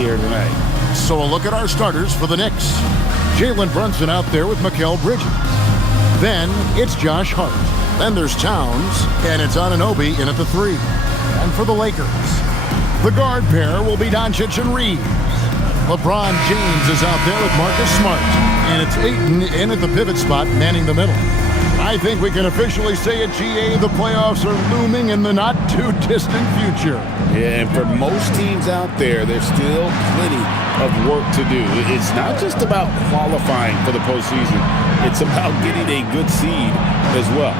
here tonight. So a look at our starters for the Knicks. Jalen Brunson out there with Mikal Bridges. Then it's Josh Hart. Then there's Towns, and it's Anunoby in at the 3. And for the Lakers, the guard pair will be Doncic and Reeves. LeBron James is out there with Marcus Smart. And it's Ayton in at the pivot spot, manning the middle. I think we can officially say at GA the playoffs are looming in the not-too-distant future. Yeah, and for most teams out there, there's still plenty of work to do. It's not just about qualifying for the postseason. It's about getting a good seed as well.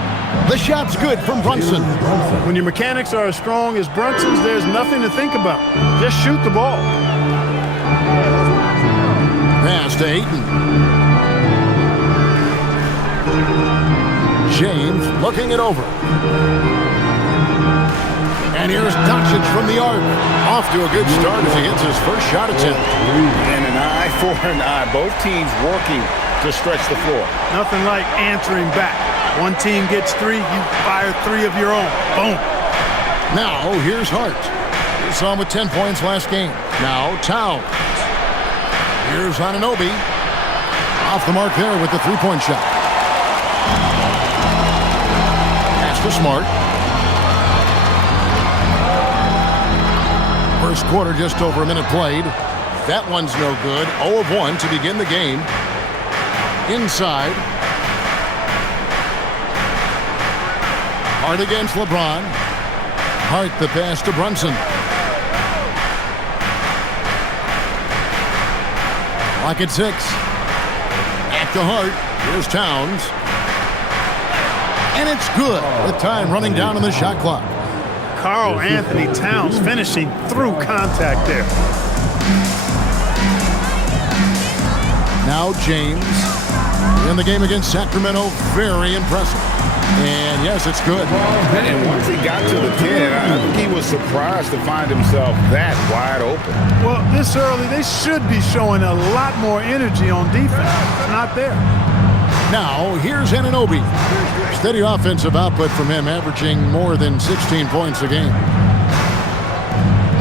The shot's good from Brunson. When your mechanics are as strong as Brunson's, there's nothing to think about. Just shoot the ball. Pass to Ayton. James looking it over. And here's Doncic from the arc. Off to a good start as he hits his first shot attempt. And an eye for an eye. Both teams working to stretch the floor. Nothing like answering back. One team gets 3, you fire 3 of your own. Boom. Now here's Hart. We saw him with 10 points last game. Now Towns. Here's Anunoby. Off the mark there with the three-point shot. Pass to Smart. First quarter, just over a minute played. That one's no good. 0 of 1 to begin the game. Inside. Hart against LeBron. Hart the pass to Brunson. Clock at 6. Back to Hart. Here's Towns. And it's good with time running down on the shot clock. Karl Anthony Towns finishing through contact there. Now James in the game against Sacramento. Very impressive. And yes, it's good. And once he got to the 10, I think he was surprised to find himself that wide open. Well, this early, they should be showing a lot more energy on defense. It's not there. Now, here's Anunoby. Steady offensive output from him, averaging more than 16 points a game.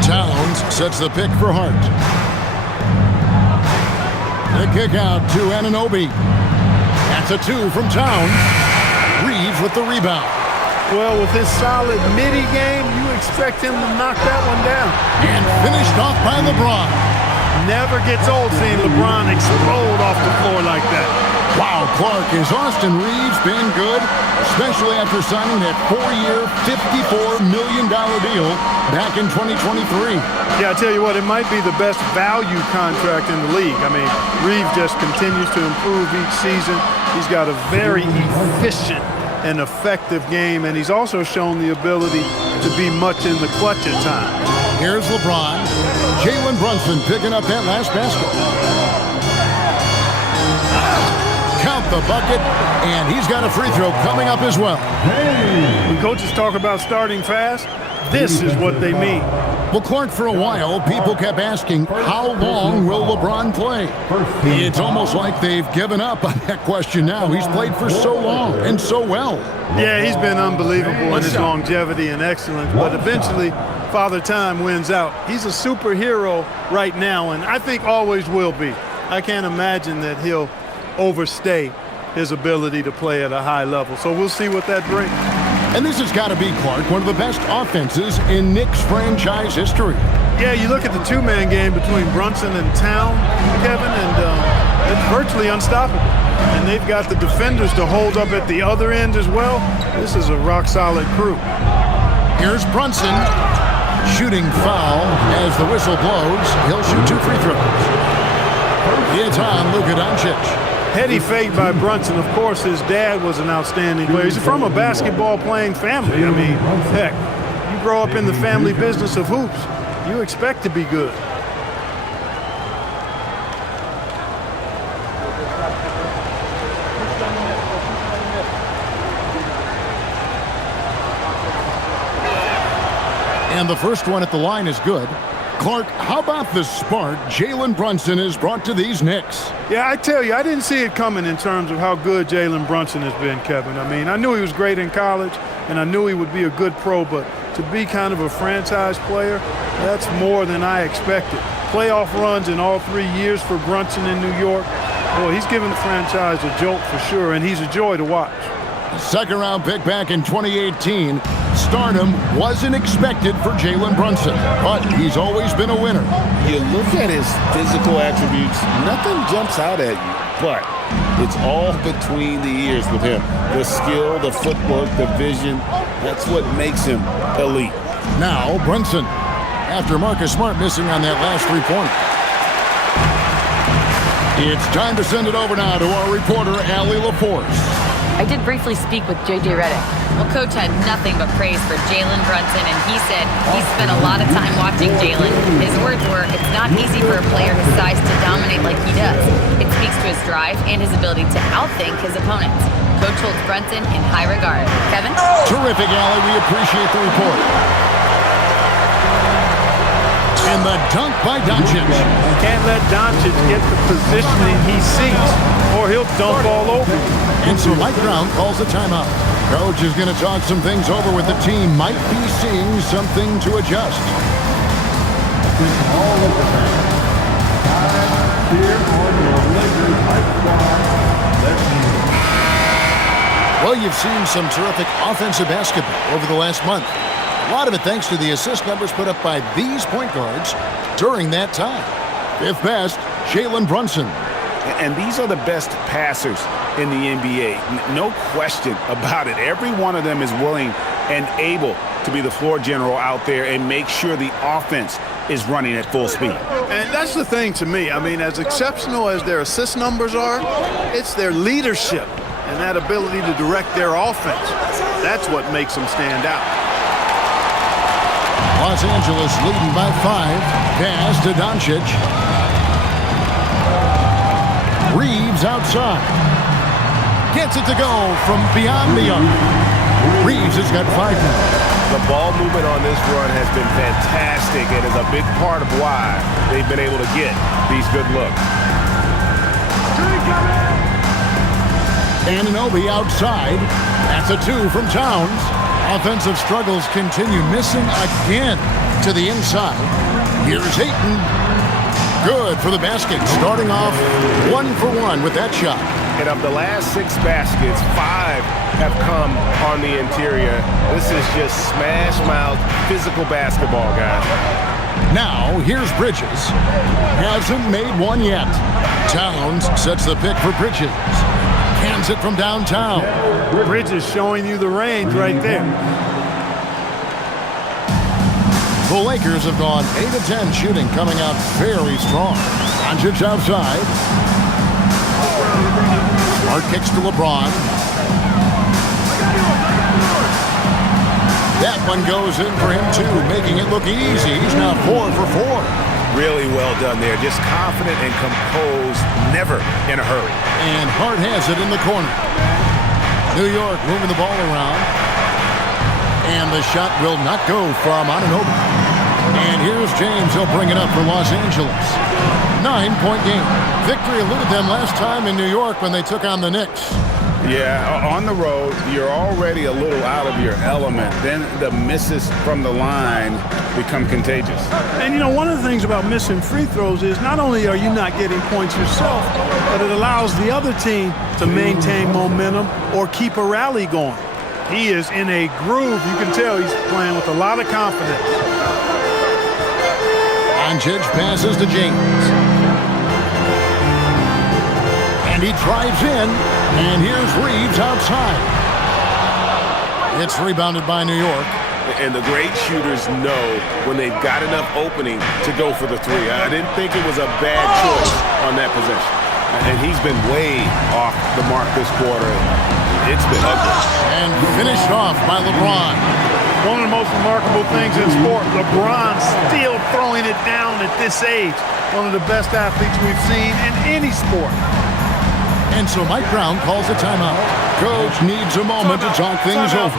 Towns sets the pick for Hart. The kick out to Anunoby. That's a 2 from Towns. Reeves with the rebound. Well, with his solid midi game, you expect him to knock that one down. And finished off by LeBron. Never gets old seeing LeBron explode off the floor like that. Wow, Clark, has Austin Reeves been good? Especially after signing that 4-year, $54 million deal back in 2023. Yeah, I tell you what, it might be the best value contract in the league. I mean, Reeves just continues to improve each season. He's got a very efficient and effective game, and he's also shown the ability to be much in the clutch at times. Here's LeBron. Jalen Brunson picking up that last basket. Count the bucket, and he's got a free throw coming up as well. When coaches talk about starting fast, this is what they mean. Well, Clark, for a while, people kept asking, how long will LeBron play? It's almost like they've given up on that question now. He's played for so long and so well. Yeah, he's been unbelievable in his longevity and excellence, but eventually Father Time wins out. He's a superhero right now, and I think always will be. I can't imagine that he'll overstay his ability to play at a high level. So we'll see what that brings. And this has got to be, Clark, one of the best offenses in Knicks franchise history. Yeah, you look at the two-man game between Brunson and Town, Kevin, and it's virtually unstoppable. And they've got the defenders to hold up at the other end as well. This is a rock-solid crew. Here's Brunson. Shooting foul as the whistle blows. He'll shoot 2 free throws. It's on Luka Doncic. Heady fake by Brunson. Of course, his dad was an outstanding player. He's from a basketball-playing family. I mean, heck, you grow up in the family business of hoops, you expect to be good. And the first one at the line is good. Clark, how about the spark Jalen Brunson has brought to these Knicks? Yeah, I tell you, I didn't see it coming in terms of how good Jalen Brunson has been, Kevin. I mean, I knew he was great in college, and I knew he would be a good pro, but to be kind of a franchise player, that's more than I expected. playoff runs in all 3 years for Brunson in New York. Boy, he's given the franchise a jolt for sure, and he's a joy to watch. Second-round pick back in 2018. Stardom wasn't expected for Jalen Brunson, but he's always been a winner. You look at his physical attributes, nothing jumps out at you, but it's all between the ears with him. The skill, the footwork, the vision, that's what makes him elite. Now, Brunson, after Marcus Smart missing on that last three-pointer. It's time to send it over now to our reporter, Allie LaForce. I did briefly speak with J.J. Redick. Well, Coach had nothing but praise for Jalen Brunson, and he said he spent a lot of time watching Jalen. His words were, it's not easy for a player his size to dominate like he does. It speaks to his drive and his ability to outthink his opponents. Coach holds Brunson in high regard. Kevin? Terrific, Allie. We appreciate the report. And the dunk by Doncic. Can't let Doncic get the positioning he seeks, or he'll dunk all over you. And so Mike Brown calls a timeout. Coach is going to talk some things over with the team. Might be seeing something to adjust. Well, you've seen some terrific offensive basketball over the last month. A lot of it thanks to the assist numbers put up by these point guards during that time. Fifth best, Jalen Brunson. And these are the best passers in the NBA. No question about it. Every one of them is willing and able to be the floor general out there and make sure the offense is running at full speed. And that's the thing to me. I mean, as exceptional as their assist numbers are, it's their leadership and that ability to direct their offense. That's what makes them stand out. Los Angeles leading by 5. Pass to Doncic. Reeves outside. Gets it to go from beyond the arc. Reeves has got 5 now. The ball movement on this run has been fantastic and is a big part of why they've been able to get these good looks. Anunoby outside. That's a 2 from Towns. Offensive struggles continue, missing again to the inside. Here's Ayton. Good for the basket, starting off 1 for 1 with that shot. And of the last 6 baskets, 5 have come on the interior. This is just smash-mouth physical basketball, guys. Now, here's Bridges. Hasn't made one yet. Towns sets the pick for Bridges. Hands it from downtown. Bridges showing you the range right there. The Lakers have gone 8 of 10 shooting, coming out very strong. Doncic outside. Smart kicks to LeBron. That one goes in for him too, making it look easy. He's now 4 for 4. Really well done there. Just confident and composed, never in a hurry. And Hart has it in the corner. New York moving the ball around. And the shot will not go from Anunoby. And here's James. He'll bring it up for Los Angeles. 9-point game. Victory eluded them last time in New York when they took on the Knicks. Yeah, on the road, you're already a little out of your element. Then the misses from the line become contagious. And, you know, one of the things about missing free throws is not only are you not getting points yourself, but it allows the other team to maintain momentum or keep a rally going. He is in a groove. You can tell he's playing with a lot of confidence. Doncic passes to James. And he drives in. And here's Reeves outside. It's rebounded by New York. And the great shooters know when they've got enough opening to go for the 3. I didn't think it was a bad choice on that possession. And he's been way off the mark this quarter. It's been ugly. And finished off by LeBron. One of the most remarkable things in sport, LeBron still throwing it down at this age. One of the best athletes we've seen in any sport. And so Mike Brown calls a timeout. Coach needs a moment to talk things over.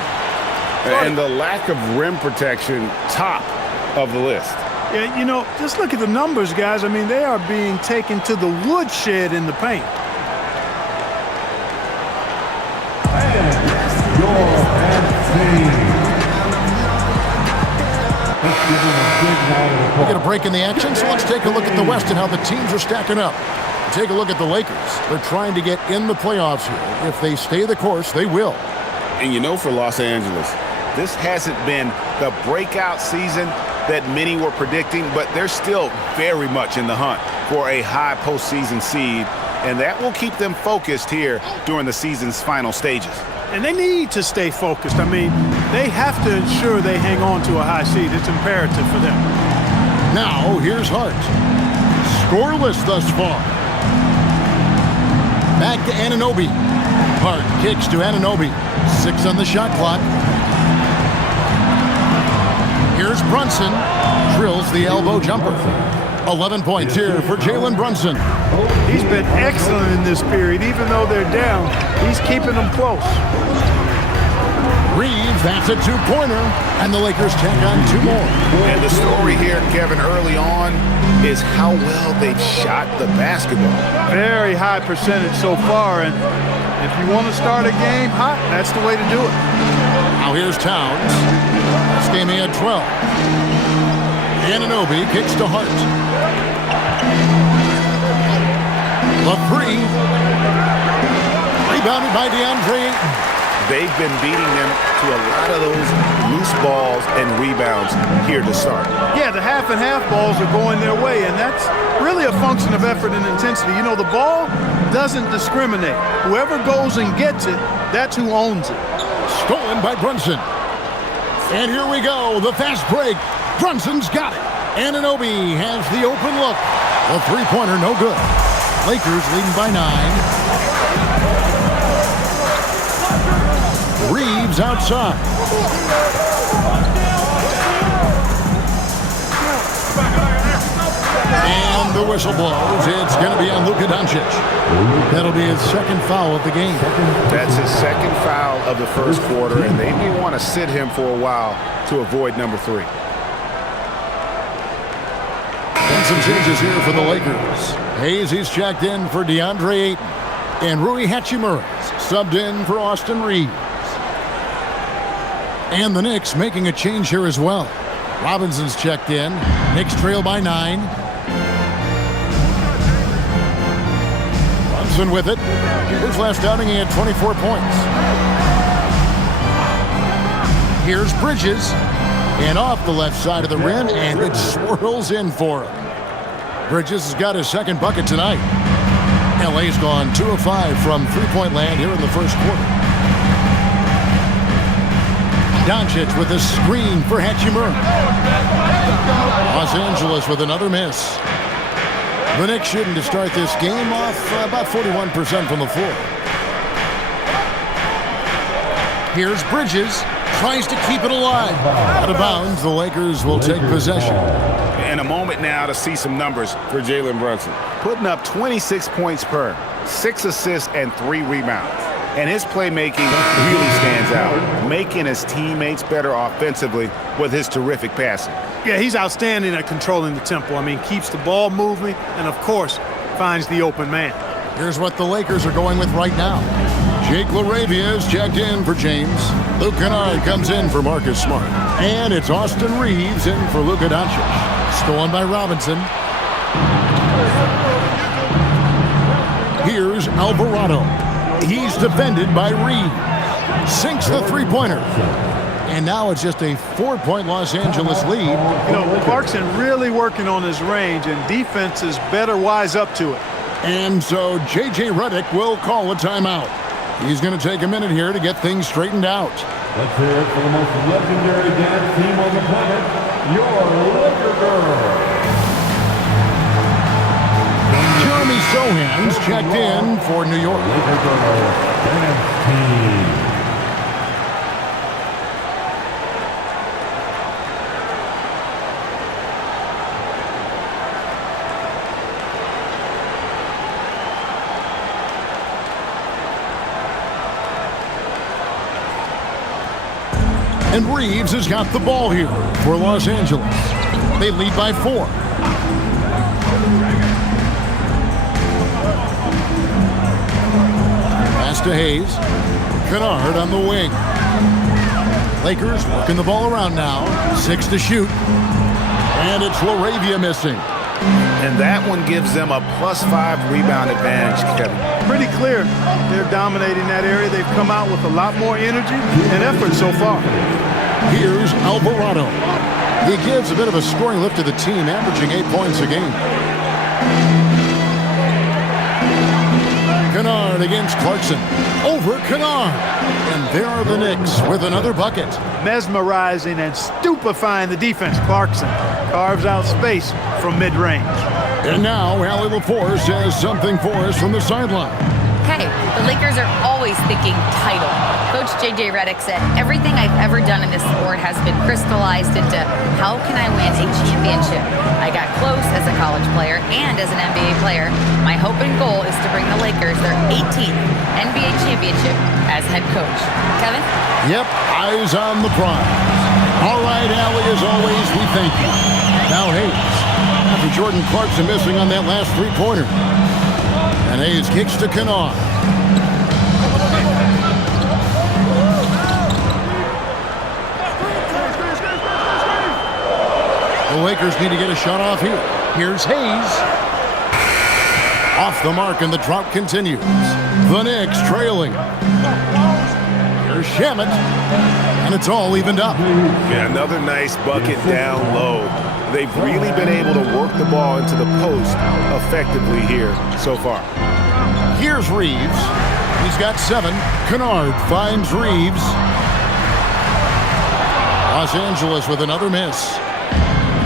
And the lack of rim protection, top of the list. Yeah, you know, just look at the numbers, guys. I mean, they are being taken to the woodshed in the paint. Your team. We get a break in the action, so let's take a look at the West and how the teams are stacking up. Take a look at the Lakers. They're trying to get in the playoffs here. If they stay the course, they will. And you know, for Los Angeles, this hasn't been the breakout season that many were predicting, but they're still very much in the hunt for a high postseason seed, and that will keep them focused here during the season's final stages. And they need to stay focused. I mean, they have to ensure they hang on to a high seed. It's imperative for them. Now, here's Hart. Scoreless thus far. Back to Anunoby. Hart kicks to Anunoby. 6 on the shot clock. Here's Brunson. Drills the elbow jumper. 11 points here for Jalen Brunson. He's been excellent in this period. Even though they're down, he's keeping them close. Reeves, that's a two-pointer. And the Lakers tack on 2 more. And the story here, Kevin, early on is how well they've shot the basketball. Very high percentage so far. And if you want to start a game hot, that's the way to do it. Now here's Towns. This game he had 12. Anunoby kicks to Hart. The 3. Rebounded by DeAndre Ayton. They've been beating them to a lot of those loose balls and rebounds here to start. Yeah, the half and half balls are going their way, and that's really a function of effort and intensity. You know, the ball doesn't discriminate. Whoever goes and gets it, that's who owns it. Stolen by Brunson. And here we go, the fast break. Brunson's got it. Anunoby has the open look. The three-pointer, no good. Lakers leading by 9. Reeves outside. And the whistle blows. It's going to be on Luka Doncic. That'll be his second foul of the game. That's his second foul of the first quarter, and they may want to sit him for a while to avoid number 3. And some changes here for the Lakers. Hayes, he's checked in for DeAndre Ayton. And Rui Hachimura's subbed in for Austin Reeves. And the Knicks making a change here as well. Robinson's checked in. Knicks trail by 9. Brunson with it. His last outing, he had 24 points. Here's Bridges. And off the left side of the rim, and it swirls in for him. Bridges has got his second bucket tonight. LA's gone 2 of 5 from three-point land here in the first quarter. Doncic with a screen for Hachimura. Los Angeles with another miss. The Knicks shooting to start this game off about 41% from the floor. Here's Bridges. Tries to keep it alive. Out of bounds, the Lakers will take possession. And a moment now to see some numbers for Jalen Brunson. Putting up 26 points per, 6 assists, and 3 rebounds. And his playmaking really stands out, making his teammates better offensively with his terrific passing. Yeah, he's outstanding at controlling the tempo. I mean, keeps the ball moving and, of course, finds the open man. Here's what the Lakers are going with right now. Jake LaRavia is checked in for James. Luke Kennard comes in for Marcus Smart. And it's Austin Reeves in for Luka Doncic. Stolen by Robinson. Here's Alvarado. He's defended by Reeves. Sinks the three-pointer. And now it's just a 4-point Los Angeles lead. You know, Clarkson really working on his range, and defenses better wise up to it. And so J.J. Redick will call a timeout. He's going to take a minute here to get things straightened out. Let's hear it for the most legendary dance team on the planet, your Laker Girls. Jeremy Sohan's checked in for New York. Laker Girls dance team. And Reeves has got the ball here for Los Angeles. They lead by 4. Pass to Hayes. Kennard on the wing. Lakers working the ball around now. 6 to shoot. And it's LaRavia missing. And that one gives them a +5 rebound advantage, Kevin. Pretty clear. They're dominating that area. They've come out with a lot more energy and effort so far. Here's Alvarado. He gives a bit of a scoring lift to the team, averaging 8 points a game. Kennard against Clarkson. Over Kennard. And there are the Knicks with another bucket. Mesmerizing and stupefying the defense. Clarkson carves out space from mid-range. And now Allie LaForce has something for us from the sideline. Okay, the Lakers are always thinking title. Coach J.J. Redick said, everything I've ever done in this sport has been crystallized into how can I win a championship? I got close as a college player and as an NBA player. My hope and goal is to bring the Lakers their 18th NBA championship as head coach. Kevin? Yep, eyes on the prize. All right, Allie, as always, we thank you. Now Hayes, after Jordan Clarkson missing on that last three-pointer. And Hayes kicks to Kennard. The Lakers need to get a shot off here. Here's Hayes. Off the mark, and the drought continues. The Knicks trailing. Here's Shamet. And it's all evened up. Yeah, another nice bucket down low. They've really been able to work the ball into the post effectively here so far. Here's Reeves. He's got 7. Kennard finds Reeves. Los Angeles with another miss.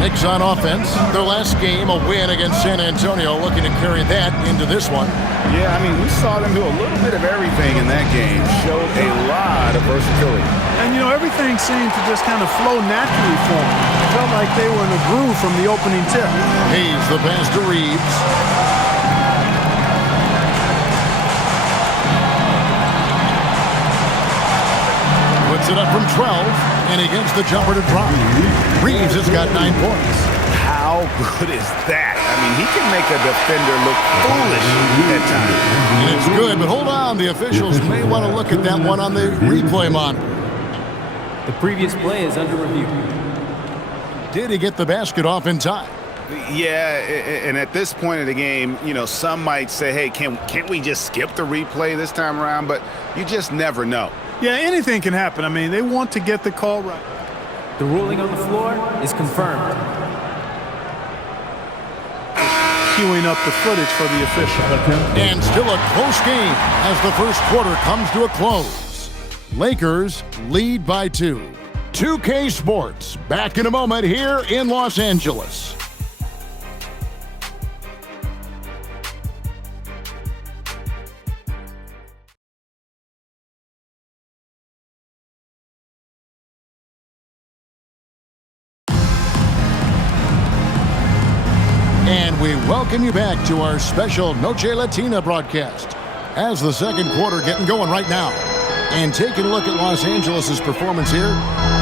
Knicks on offense. Their last game, a win against San Antonio, looking to carry that into this one. Yeah, I mean, we saw them do a little bit of everything in that game. Showed a lot of versatility. And, you know, everything seemed to just kind of flow naturally for them. It felt like they were in a groove from the opening tip. Hayes, the pass to Reeves. Puts it up from 12, and he gets the jumper to drop. Reeves has got 9 points. How good is that? I mean, he can make a defender look foolish at times. And it's good, but hold on. The officials may want to look at that one on the replay monitor. The previous play is under review. Did he get the basket off in time? Yeah, and at this point of the game, you know, some might say, hey, can't we just skip the replay this time around? But you just never know. Yeah, anything can happen. I mean, they want to get the call right. The ruling on the floor is confirmed. Queuing up the footage for the official. And still a close game as the first quarter comes to a close. Lakers lead by 2. 2K Sports, back in a moment here in Los Angeles. And we welcome you back to our special Noche Latina broadcast as the second quarter getting going right now. And taking a look at Los Angeles' performance here.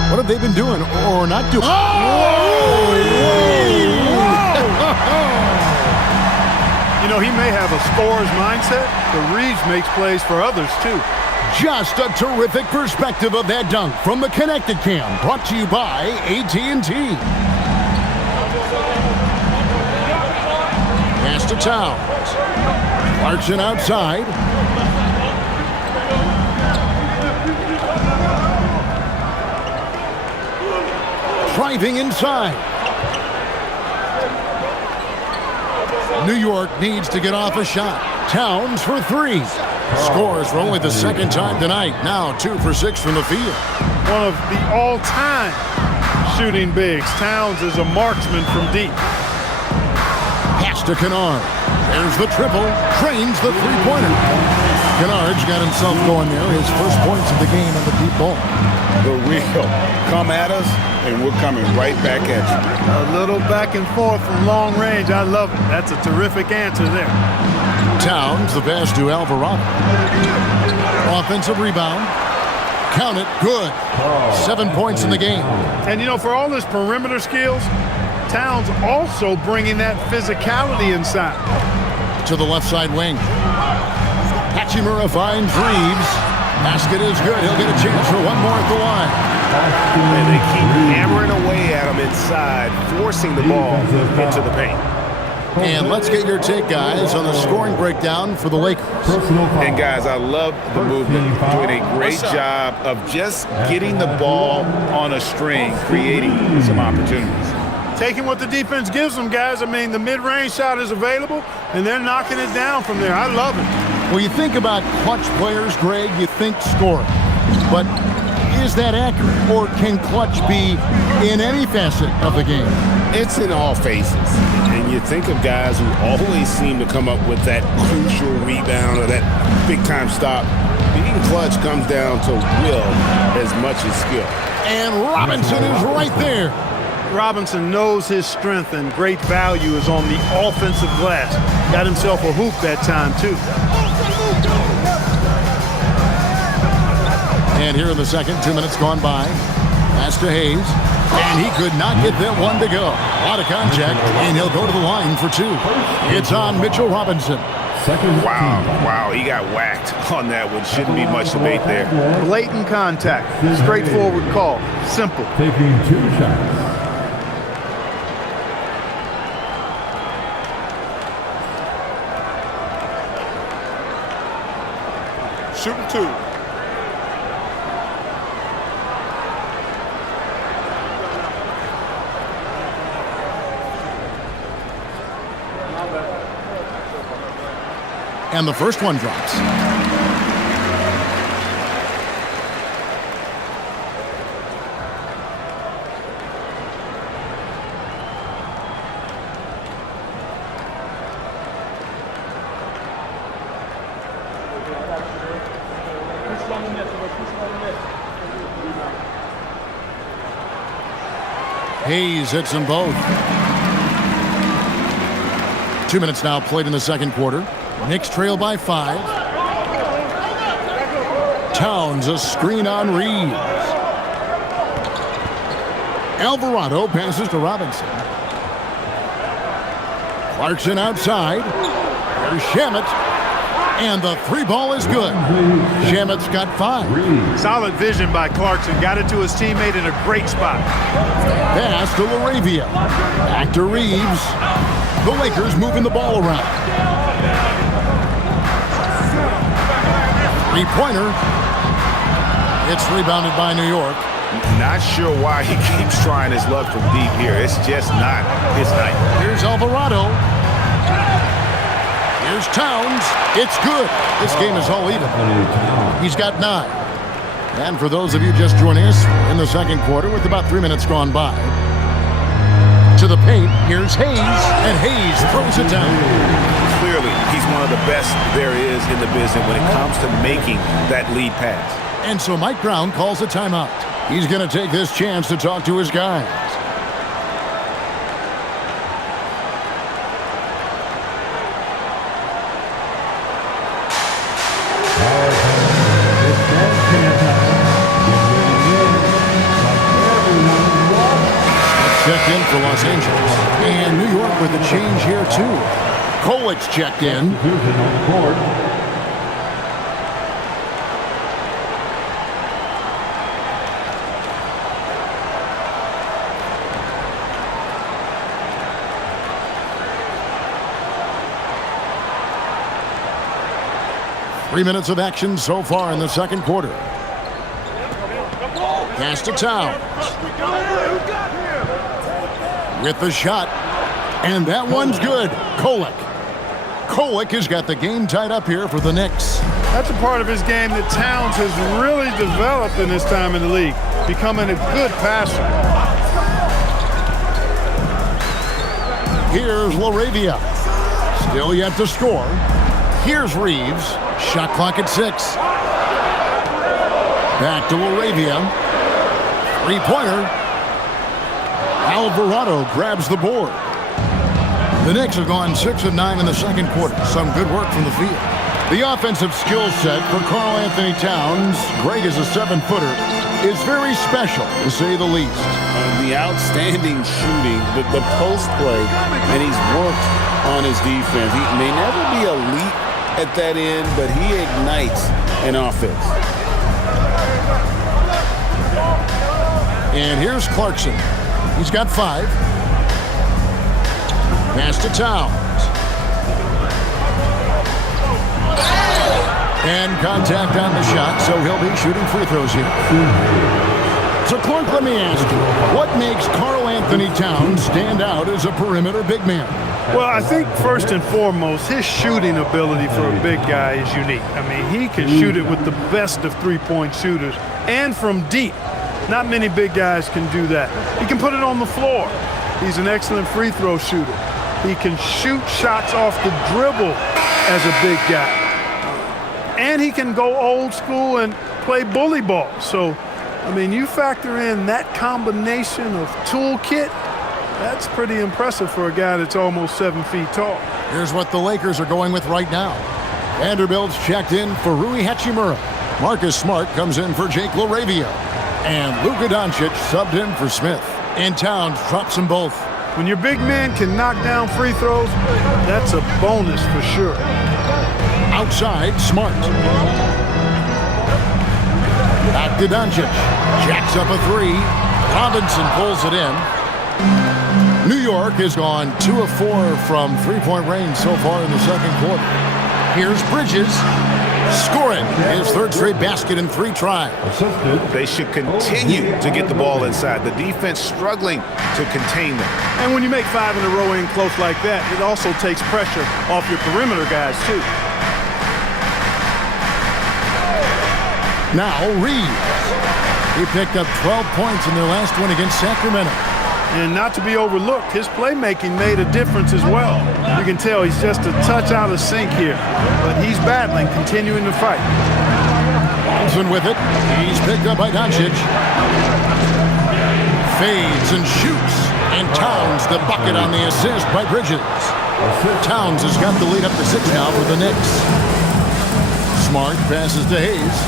What have they been doing or not doing? You know, he may have a scorer's mindset, but Reeves makes plays for others, too. Just a terrific perspective of that dunk from the Connecticut cam, brought to you by AT&T. Pass to Towns. Clarkson outside. Driving inside. New York needs to get off a shot. Towns for 3. Scores for only the second time tonight. Now 2 for 6 from the field. One of the all-time shooting bigs. Towns is a marksman from deep. Pass to Kennard. There's the triple. Trains the three-pointer. Kennard's got himself going there. His first points of the game on the deep ball. The real come at us, and we're coming right back at you. A little back and forth from long range. I love it. That's a terrific answer there. Towns, the pass to Alvarado. Offensive rebound. Count it. Good. 7 points in the game. And, you know, for all his perimeter skills, Towns also bringing that physicality inside. To the left side wing. Hachimura finds Reeves. Basket is good. He'll get a chance for one more at the line. And they keep hammering away at him inside, forcing the ball into the paint. And let's get your take, guys, on the scoring breakdown for the Lakers. And, guys, I love the movement. Doing a great job of just getting the ball on a string, creating some opportunities. Taking what the defense gives them, guys. I mean, the mid-range shot is available, and they're knocking it down from there. I love it. When you think about clutch players, Greg, you think scoring. But is that accurate, or can clutch be in any facet of the game? It's in all phases. And you think of guys who always seem to come up with that crucial rebound or that big-time stop. Being clutch comes down to will as much as skill. And Robinson is right there. Robinson knows his strength, and great value is on the offensive glass. Got himself a hoop that time, too. And here in the second, 2 minutes gone by. Pass to Hayes. And he could not get that one to go. A lot of contact, and he'll go to the line for two. It's on Mitchell Robinson. Wow, he got whacked on that one. Shouldn't be much debate there. Blatant contact. Straightforward call. Simple. Taking 2 shots. Shooting 2. And the first one drops. Hayes hits them both. 2 minutes now played in the second quarter. Knicks trail by 5. Towns a screen on Reeves. Alvarado passes to Robinson. Clarkson outside. There's Shamet. And the 3 ball is good. Shamet's got 5. Solid vision by Clarkson. Got it to his teammate in a great spot. Pass to LaRavia. Back to Reeves. The Lakers moving the ball around. 3-pointer. It's rebounded by New York. Not sure why he keeps trying his luck from deep here. It's just not his night. Here's Alvarado. Here's Towns. It's good. This game is all even. He's got 9. And for those of you just joining us in the second quarter with about 3 minutes gone by. To the paint, here's Hayes, and Hayes throws it down. Clearly, he's one of the best there is in the business when it comes to making that lead pass. And so Mike Brown calls a timeout. He's going to take this chance to talk to his guys. Checked in for Los Angeles. And New York with a change here, too. Kolic's checked in. On the board. 3 minutes of action so far in the second quarter. Pass to Towns. With the shot. And that one's good. Kolic. Kolic has got the game tied up here for the Knicks. That's a part of his game that Towns has really developed in his time in the league, becoming a good passer. Here's LaRavia. Still yet to score. Here's Reeves. Shot clock at 6. Back to LaRavia. Three-pointer. Alvarado grabs the board. The Knicks have gone 6 of 9 in the second quarter. Some good work from the field. The offensive skill set for Karl Anthony Towns, Greg is a 7-footer, is very special, to say the least. The outstanding shooting, the post play, and he's worked on his defense. He may never be elite at that end, but he ignites an offense. And here's Clarkson. He's got 5. Pass to Towns. And contact on the shot, so he'll be shooting free throws here. So, Clark, let me ask you, what makes Karl Anthony Towns stand out as a perimeter big man? Well, I think first and foremost, his shooting ability for a big guy is unique. I mean, he can shoot it with the best of three-point shooters and from deep. Not many big guys can do that. He can put it on the floor. He's an excellent free throw shooter. He can shoot shots off the dribble as a big guy. And he can go old school and play bully ball. So, I mean, you factor in that combination of toolkit, that's pretty impressive for a guy that's almost 7 feet tall. Here's what the Lakers are going with right now. Vanderbilt's checked in for Rui Hachimura. Marcus Smart comes in for Jake LaRavia. And Luka Doncic subbed in for Smith. And Towns drops them both. When your big man can knock down free throws, that's a bonus for sure. Outside, Smart. Back to Doncic. Jacks up a 3. Robinson pulls it in. New York has gone 2 of 4 from three-point range so far in the second quarter. Here's Bridges. Scoring his 3rd straight basket in 3 tries. They should continue to get the ball inside. The defense struggling to contain them. And when you make 5 in a row in close like that, it also takes pressure off your perimeter guys, too. Now Reeves. He picked up 12 points in their last one against Sacramento. And not to be overlooked, his playmaking made a difference as well. You can tell he's just a touch out of sync here, but he's battling, continuing to fight. Johnson with it. He's picked up by Doncic. Fades and shoots. And Towns the bucket on the assist by Bridges. Towns has got the lead up to 6 now for the Knicks. Smart passes to Hayes.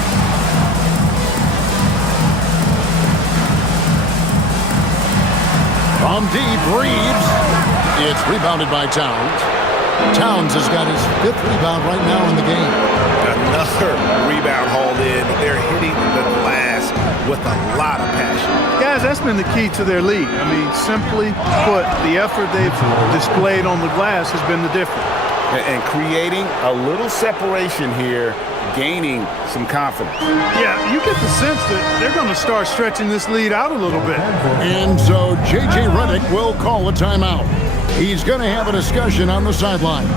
From deep, Reeves. It's rebounded by Towns. Towns has got his 5th rebound right now in the game. Another rebound hauled in. They're hitting the glass with a lot of passion. Guys, that's been the key to their lead. I mean, simply put, the effort they've displayed on the glass has been the difference. And creating a little separation here, gaining some confidence. Yeah, you get the sense that they're going to start stretching this lead out a little bit. And so J.J. Redick will call a timeout. He's going to have a discussion on the sideline.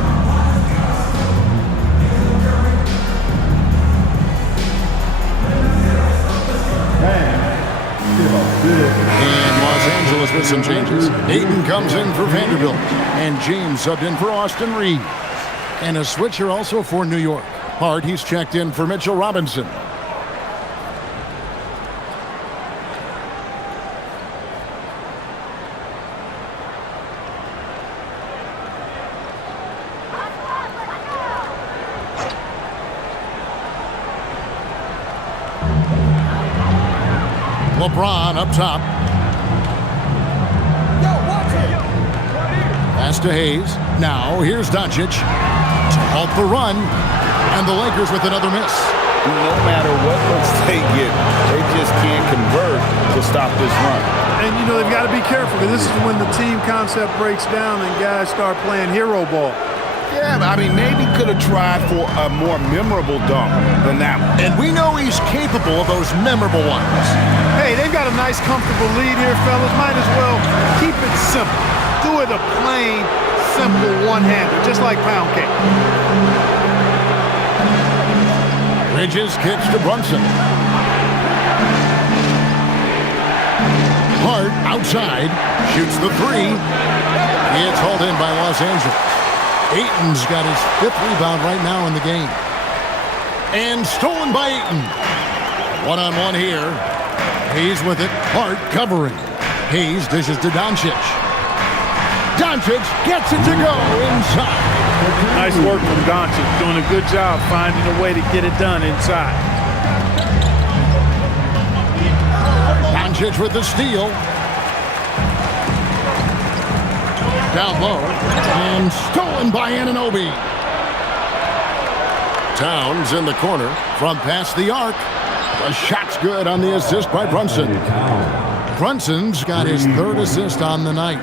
And Los Angeles with some changes. Ayton comes in for Vanderbilt. And James subbed in for Austin Reeves. And a switcher also for New York. Hart, he's checked in for Mitchell Robinson. LeBron up top. Pass to Hayes. Now here's Doncic to halt the run. And the Lakers with another miss. No matter what looks they get, they just can't convert to stop this run. And, you know, they've got to be careful because this is when the team concept breaks down and guys start playing hero ball. Yeah, I mean, maybe could have tried for a more memorable dunk than that one. And we know he's capable of those memorable ones. Hey, they've got a nice, comfortable lead here, fellas. Might as well keep it simple. Do it a plain, simple one-hander, just like pound cake. Bridges kicks to Brunson. Hart outside, shoots the 3. It's hauled in by Los Angeles. Ayton's got his 5th rebound right now in the game. And stolen by Ayton. One-on-one here. Hayes with it. Hart covering. Hayes dishes to Doncic. Doncic gets it to go inside. Nice work from Doncic. Doing a good job finding a way to get it done inside. Doncic with the steal. Down low. And stolen by Anunoby. Towns in the corner from past the arc. The shot's good on the assist by Brunson. Brunson's got his third assist on the night.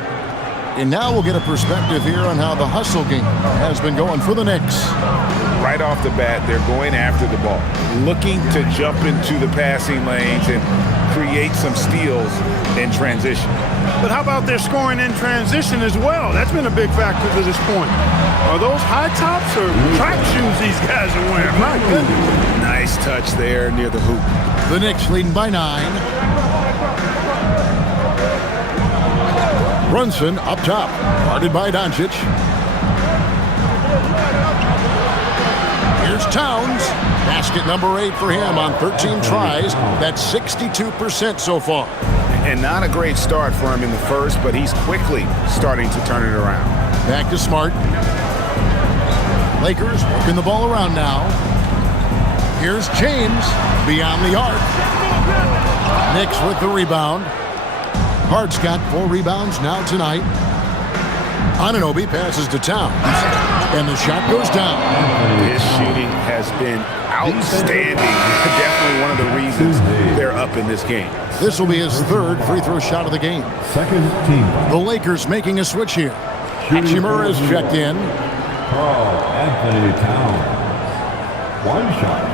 And now we'll get a perspective here on how the hustle game has been going for the Knicks. Right off the bat, they're going after the ball, looking to jump into the passing lanes and create some steals in transition. But how about their scoring in transition as well? That's been a big factor to this point. Are those high tops or track shoes these guys are wearing? My goodness. Nice touch there near the hoop. The Knicks leading by 9. Brunson up top, guarded by Doncic. Here's Towns. Basket number 8 for him on 13 tries. That's 62% so far. And not a great start for him in the first, but he's quickly starting to turn it around. Back to Smart. Lakers working the ball around now. Here's James beyond the arc. Knicks with the rebound. Hart's got 4 rebounds now tonight. Anunoby passes to Towns, and the shot goes down. His shooting has been outstanding. Definitely one of the reasons they're up in this game. This will be his third free throw shot of the game. Second team. The Lakers making a switch here. Hachimura is checked in. Carl Anthony Towns. One shot.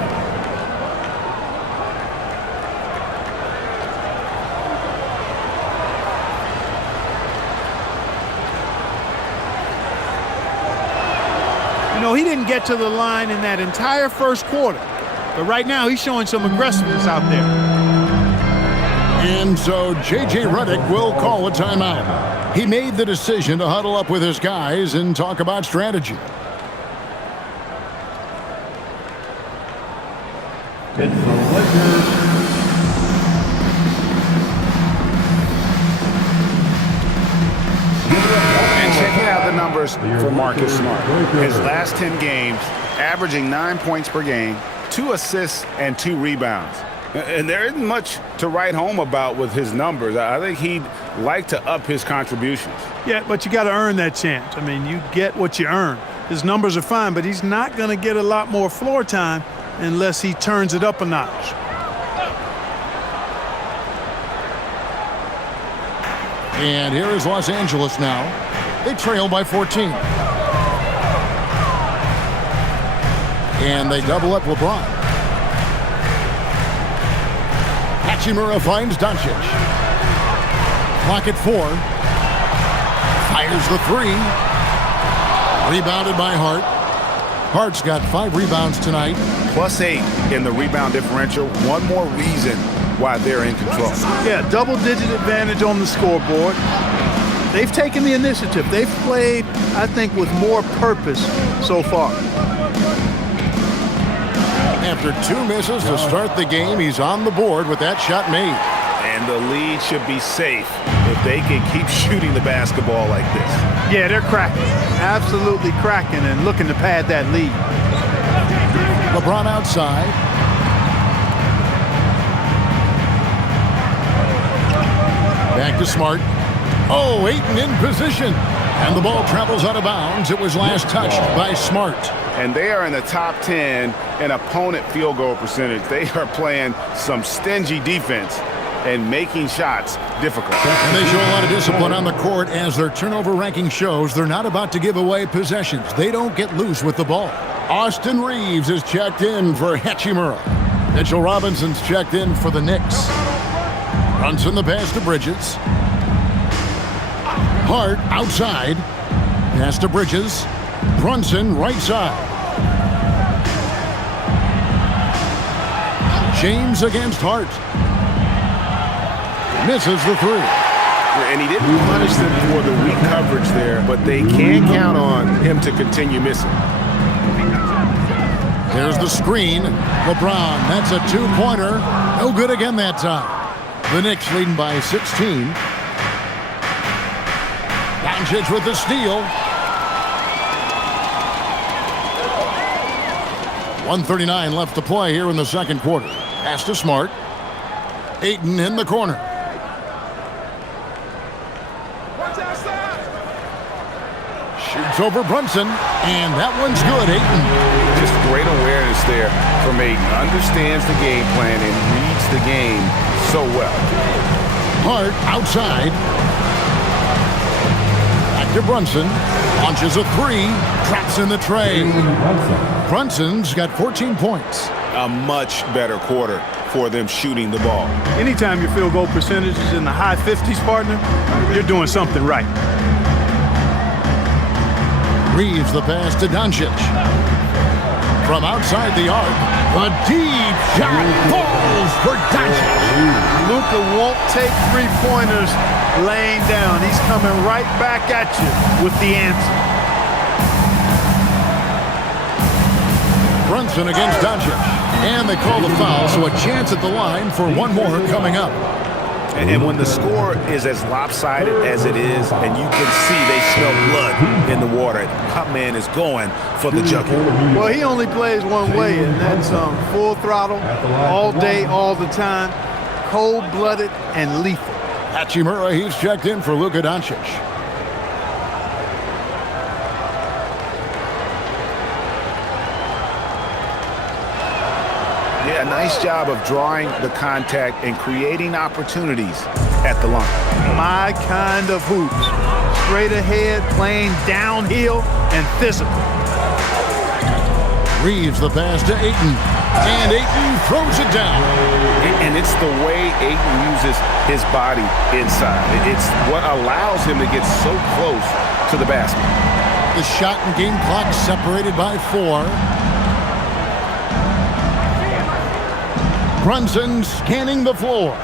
You know, he didn't get to the line in that entire first quarter. But right now, he's showing some aggressiveness out there. And so J.J. Redick will call a timeout. He made the decision to huddle up with his guys and talk about strategy. It's the Lakers. And checking out the numbers for Marcus Smart. His last 10 games, averaging 9 points per game, 2 assists, and 2 rebounds. And there isn't much to write home about with his numbers. I think he'd like to up his contributions. Yeah, but you got to earn that chance. I mean, you get what you earn. His numbers are fine, but he's not going to get a lot more floor time unless he turns it up a notch. And here is Los Angeles now. They trail by 14. And they double up LeBron. Hachimura finds Doncic. Clock at 4. Fires the 3. Rebounded by Hart. Hart's got 5 rebounds tonight. +8 in the rebound differential. One more reason why they're in control. Yeah, double-digit advantage on the scoreboard. They've taken the initiative. They've played, I think, with more purpose so far. After 2 misses to start the game, he's on the board with that shot made. And the lead should be safe if they can keep shooting the basketball like this. Yeah, they're cracking. Absolutely cracking and looking to pad that lead. LeBron outside. Back to Smart. Oh, Ayton in position. And the ball travels out of bounds. It was last touched by Smart. And they are in the top 10 in opponent field goal percentage. They are playing some stingy defense and making shots difficult. And they show a lot of discipline on the court as their turnover ranking shows. They're not about to give away possessions. They don't get loose with the ball. Austin Reeves is checked in for Hachimura. Mitchell Robinson's checked in for the Knicks. Brunson the pass to Bridges. Hart outside. Pass to Bridges. Brunson right side. James against Hart. Misses the 3. And he didn't punish them for the weak coverage there, but they can count on him to continue missing. There's the screen. LeBron, that's a 2-pointer. No good again that time. The Knicks leading by 16. Doncic with the steal. 1:39 left to play here in the second quarter. Pass to Smart. Ayton in the corner. Shoots over Brunson, and that one's good. Ayton. Just great awareness there from Ayton. Understands the game plan and reads the game so well. Hart outside. Back to Brunson. Launches a three. Traps in the tray. Brunson's got 14 points. A much better quarter for them shooting the ball. Anytime your field goal percentage is in the high 50s, partner, you're doing something right. Reeves the pass to Doncic. From outside the arc, a deep shot falls for Doncic. Luka won't take three-pointers laying down. He's coming right back at you with the answer. Brunson against Doncic. And they call the foul, so a chance at the line for one more coming up. And when the score is as lopsided as it is, and you can see they smell blood in the water, Hot Man is going for the jugular. Well, he only plays one way, and that's full throttle, all day, all the time, cold-blooded and lethal. Hachimura, he's checked in for Luka Doncic. Yeah, a nice job of drawing the contact and creating opportunities at the line. My kind of hoops. Straight ahead, playing downhill and physical. Reeves the pass to Ayton. And Ayton throws it down. And it's the way Ayton uses his body inside. It's what allows him to get so close to the basket. The shot and game clock separated by 4. Brunson scanning the floor.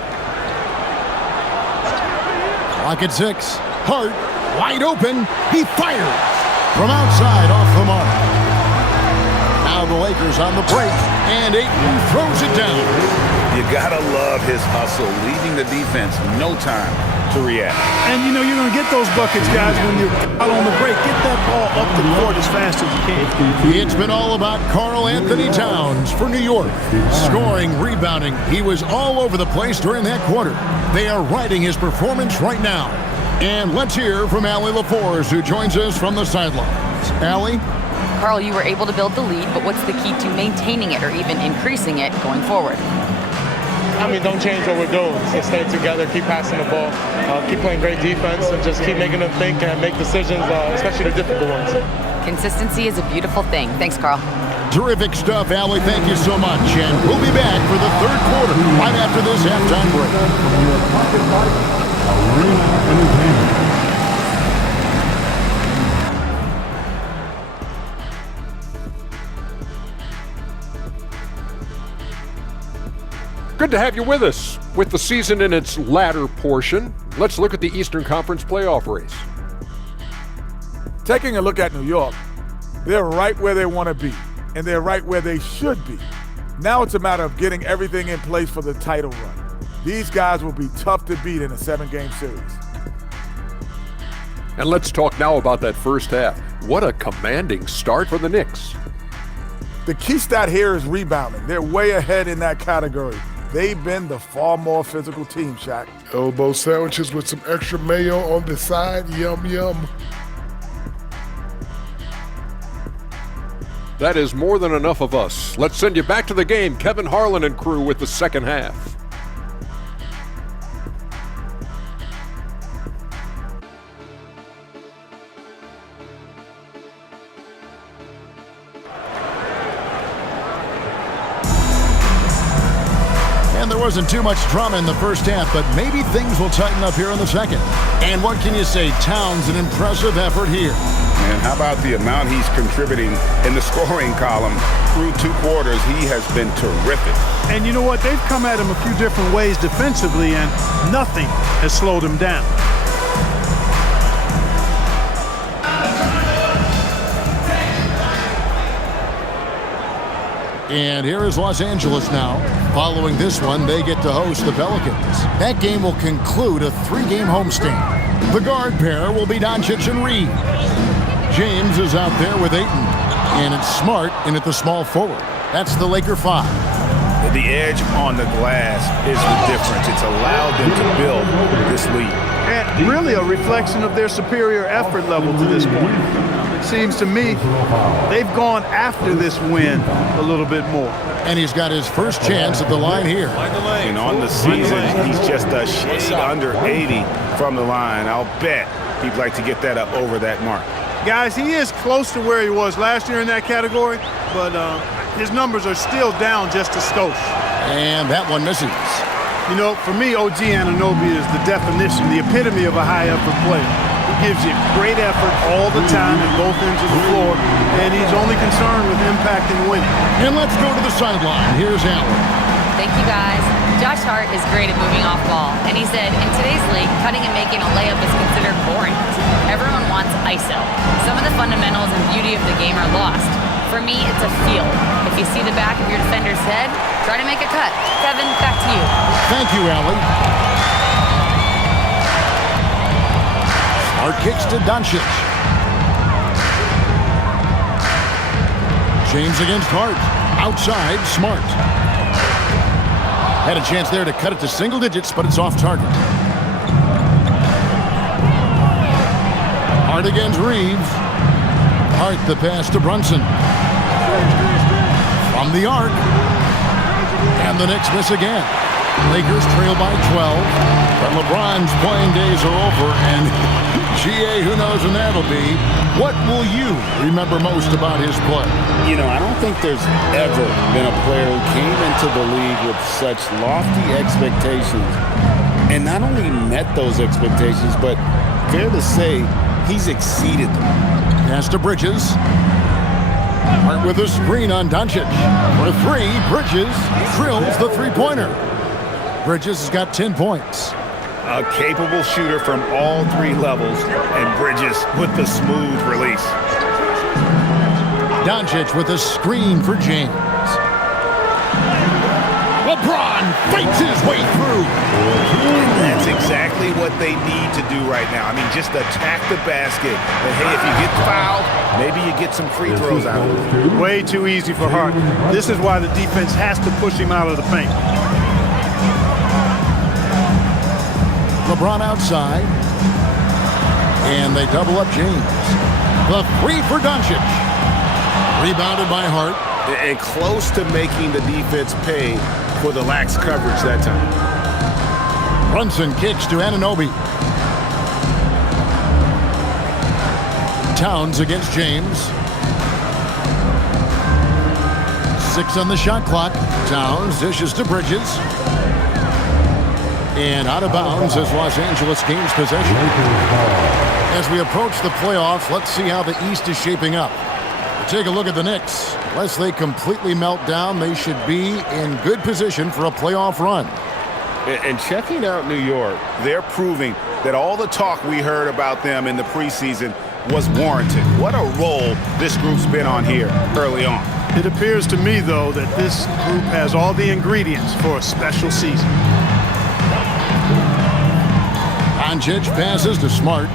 Clock at 6. Hart wide open. He fires from outside off the mark. Now the Lakers on the break, and Ayton throws it down. You gotta love his hustle, leaving the defense no time to react. And you know you're going to get those buckets, guys, when you're out on the break. Get that ball up the court as fast as you can. It's been all about Karl Anthony Towns for New York. Scoring, rebounding. He was all over the place during that quarter. They are riding his performance right now. And let's hear from Allie LaForce, who joins us from the sidelines. Allie? Karl, you were able to build the lead, but what's the key to maintaining it or even increasing it going forward? I mean, don't change what we're doing. Just stay together, keep passing the ball, keep playing great defense, and just keep making them think and make decisions, especially the difficult ones. Consistency is a beautiful thing. Thanks, Karl. Terrific stuff, Allie. Thank you so much. And we'll be back for the third quarter right after this halftime break. Arena Entertainment. Good to have you with us. With the season in its latter portion, let's look at the Eastern Conference playoff race. Taking a look at New York, they're right where they want to be, and they're right where they should be. Now it's a matter of getting everything in place for the title run. These guys will be tough to beat in a 7-game series. And let's talk now about that first half. What a commanding start for the Knicks. The key stat here is rebounding. They're way ahead in that category. They've been the far more physical team, Shaq. Elbow sandwiches with some extra mayo on the side. Yum, yum. That is more than enough of us. Let's send you back to the game. Kevin Harlan and crew with the second half. There wasn't too much drama in the first half, but maybe things will tighten up here in the second. And what can you say? Towns, an impressive effort here. And how about the amount he's contributing in the scoring column through 2 quarters? He has been terrific. And you know what? They've come at him a few different ways defensively, and nothing has slowed him down. And here is Los Angeles now. Following this one, they get to host the Pelicans. That game will conclude a 3-game homestand. The guard pair will be Doncic and Reeves. James is out there with Ayton. And it's Smart in at the small forward. That's the Laker 5. The edge on the glass is the difference. It's allowed them to build this lead. And really a reflection of their superior effort level to this point. it seems to me they've gone after this win a little bit more. And he's got his first chance at the line here. And on the season, he's just a shade under 80 from the line. I'll bet he'd like to get that up over that mark. Guys, he is close to where he was last year in that category, but his numbers are still down just a skosh. And that one misses. You know, for me, OG Anunoby is the definition, the epitome of a high-effort player. He gives you great effort all the time at both ends of the floor, and he's only concerned with impact and winning. And let's go to the sideline. Here's Allen. Thank you, guys. Josh Hart is great at moving off ball, and he said, in today's league, cutting and making a layup is considered boring. Everyone wants ISO. Some of the fundamentals and beauty of the game are lost. For me, it's a feel. If you see the back of your defender's head, try to make a cut. Kevin, back to you. Thank you, Allie. Smart kicks to Doncic. James against Hart. Outside, Smart. Had a chance there to cut it to single digits, but it's off target. Hart against Reeves. Hart the pass to Brunson. From the arc. And the Knicks miss again. Lakers trail by 12. But LeBron's playing days are over. And GA, who knows when that'll be. What will you remember most about his play? You know, I don't think there's ever been a player who came into the league with such lofty expectations and not only met those expectations, but fair to say, he's exceeded them. Pass to Bridges. Hart with a screen on Doncic. For three, Bridges drills the three-pointer. Bridges has got 10 points. A capable shooter from all three levels, and Bridges with the smooth release. Doncic with a screen for James. LeBron fights his way through. And that's exactly what they need to do right now. I mean, just attack the basket. But hey, if you get fouled, maybe you get some free throws out of it. Way too easy for Hart. This is why the defense has to push him out of the paint. LeBron outside. And they double up James. The three for Doncic. Rebounded by Hart. And close to making the defense pay for the lax coverage that time. Brunson kicks to Anunoby. Towns against James. 6 on the shot clock. Towns dishes to Bridges. And out of bounds as Los Angeles gains possession. As we approach the playoffs, let's see how the East is shaping up. Take a look at the Knicks. Unless they completely melt down, they should be in good position for a playoff run. And checking out New York, they're proving that all the talk we heard about them in the preseason was warranted. What a role this group's been on here early on. It appears to me, though, that this group has all the ingredients for a special season. Doncic passes to Smart.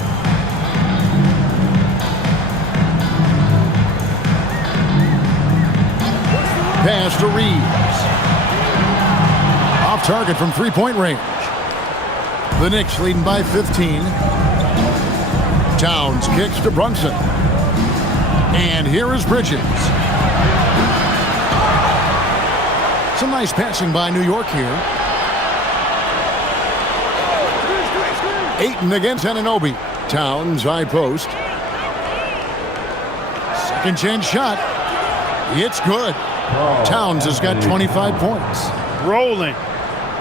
Pass to Reeves. Off target from three-point range. The Knicks leading by 15. Towns kicks to Brunson. And here is Bridges. Some nice passing by New York here. Ayton against Anunoby. Towns high post. Second chance shot. It's good. Towns has got 25 points. Rolling.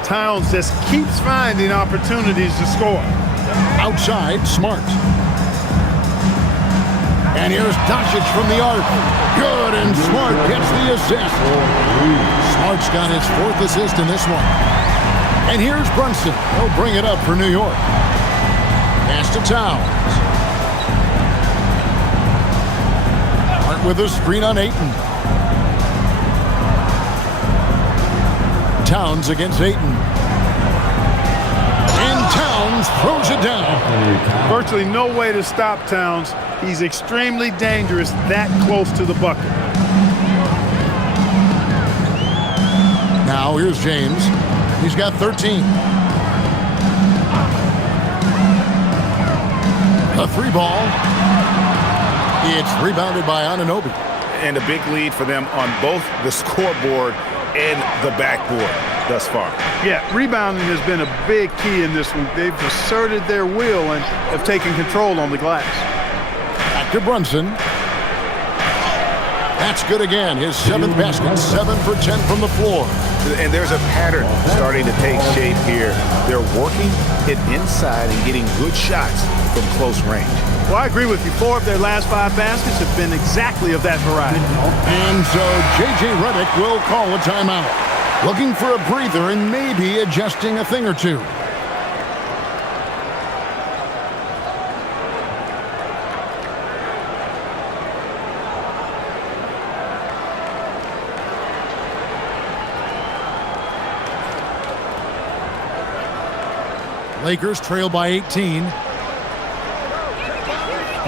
Towns just keeps finding opportunities to score. Outside, Smart. And here's Doncic from the arc. Good, and Smart gets the assist. Smart's got his 4th assist in this one. And here's Brunson. He'll bring it up for New York. Pass to Towns. Hart with a screen on Ayton. Towns against Ayton. And Towns throws it down. Virtually no way to stop Towns. He's extremely dangerous that close to the bucket. Now here's James. He's got 13. A 3 ball It's rebounded by Anunoby. And a big lead for them on both the scoreboard and the backboard thus far. Yeah, rebounding has been a big key in this one. They've asserted their will and have taken control on the glass. Back to Brunson. That's good again. His 7th basket, 7 for 10 from the floor. And there's a pattern starting to take shape here. They're working it inside and getting good shots from close range. Well, I agree with you. 4 of their last 5 baskets have been exactly of that variety. And so J.J. Redick will call a timeout. Looking for a breather and maybe adjusting a thing or two. Lakers trail by 18.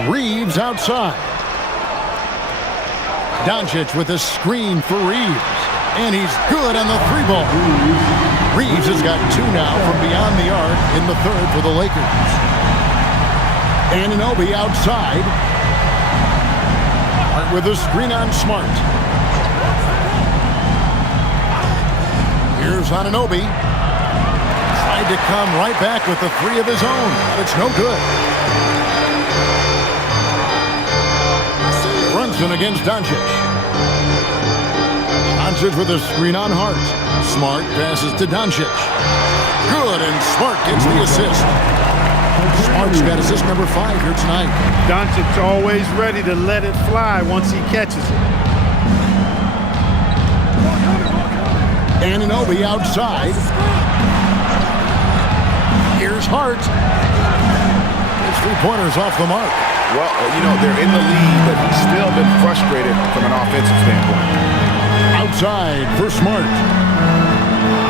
Reeves outside. Doncic with a screen for Reeves. And he's good on the 3-ball. Reeves has got 2 now from beyond the arc in the 3rd for the Lakers. Anunoby outside. With a screen on Smart. Here's Anunoby. Tried to come right back with the 3 of his own, but it's no good. Brunson against Doncic. Doncic with a screen on Hart. Smart passes to Doncic. Good, and Smart gets the assist. Smart's got assist number 5 here tonight. Doncic's always ready to let it fly once he catches it. Anunoby outside. Here's Hart. His 3-pointers off the mark. Well, they're in the lead, but he's still been frustrated from an offensive standpoint. Outside for Smart.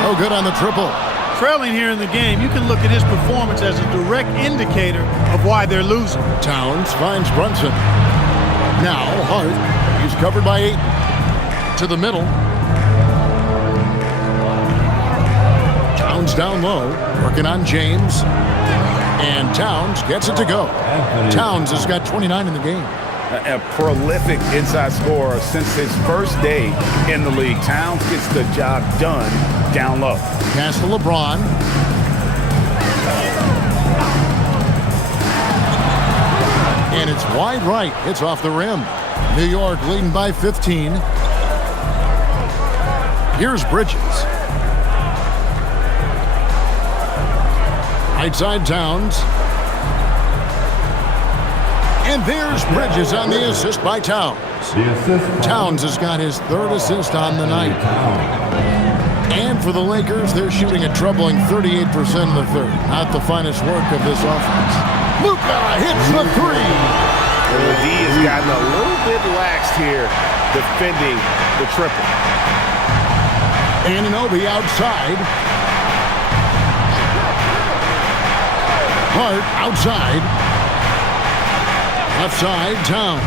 Oh, good on the triple. Trailing here in the game, you can look at his performance as a direct indicator of why they're losing. Towns finds Brunson. Now Hart. He's covered by 8. To the middle. Towns down low, working on James. And Towns gets it to go. Towns has got 29 in the game. A prolific inside scorer since his first day in the league. Towns gets the job done down low. Pass to LeBron. And it's wide right. It's off the rim. New York leading by 15. Here's Bridges. Right side Towns. And there's Bridges on the assist by Towns. Towns has got his 3rd assist on the night. And for the Lakers, they're shooting a troubling 38% in the 3rd. Not the finest work of this offense. Luka hits the 3. And the D has gotten a little bit laxed here defending the triple. Anunoby outside. Hart outside. Left side, Towns.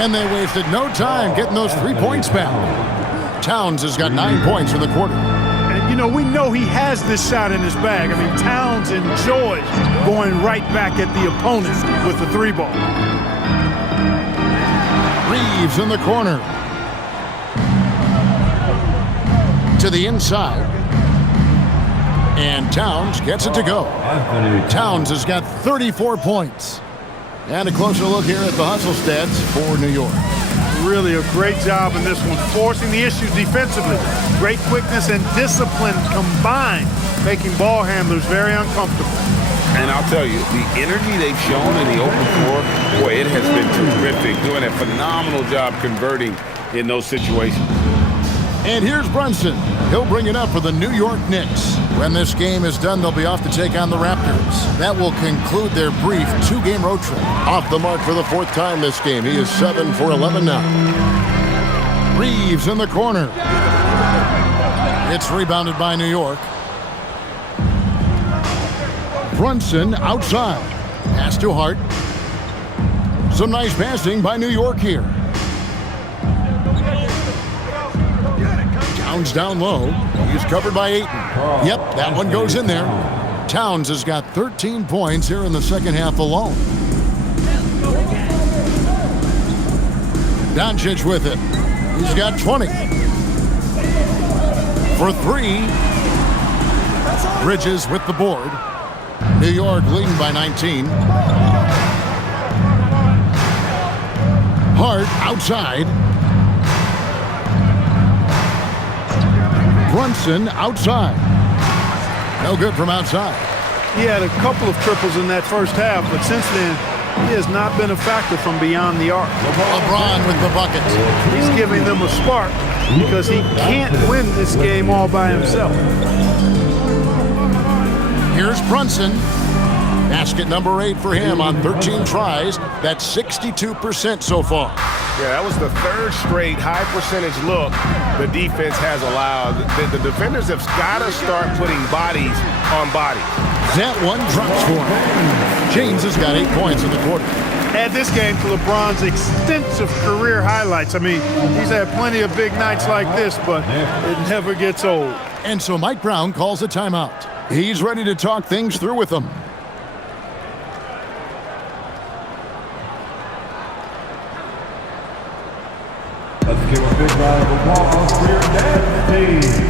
And they wasted no time getting those 3 points back. Towns has got 9 points in the quarter. And, we know he has this shot in his bag. I mean, Towns enjoys going right back at the opponent with the 3-ball. Reeves in the corner. To the inside. And Towns gets it to go. Towns has got 34 points. And a closer look here at the hustle stats for New York. Really a great job in this one, forcing the issues defensively. Great quickness and discipline combined, making ball handlers very uncomfortable. And I'll tell you, the energy they've shown in the open floor, boy, it has been terrific. Doing a phenomenal job converting in those situations. And here's Brunson. He'll bring it up for the New York Knicks. When this game is done, they'll be off to take on the Raptors. That will conclude their brief 2-game road trip. Off the mark for the 4th time this game. He is 7 for 11 now. Reeves in the corner. It's rebounded by New York. Brunson outside. Pass to Hart. Some nice passing by New York here. Towns down low. He's covered by Ayton. Yep, that one goes in there. Towns has got 13 points here in the second half alone. Doncic with it. He's got 20. For 3. Bridges with the board. New York leading by 19. Hart outside. Brunson outside. No good from outside. He had a couple of triples in that first half, but since then, he has not been a factor from beyond the arc. LeBron with the bucket. He's giving them a spark because he can't win this game all by himself. Here's Brunson. Basket number 8 for him on 13 tries. That's 62% so far. Yeah, that was the third straight high percentage look the defense has allowed. The defenders have got to start putting bodies on bodies. That one drops for him. James has got 8 points in the quarter. Add this game to LeBron's extensive career highlights. I mean, he's had plenty of big nights like this, but it never gets old. And so Mike Brown calls a timeout. He's ready to talk things through with them. Let's give a big round of applause for your dance team.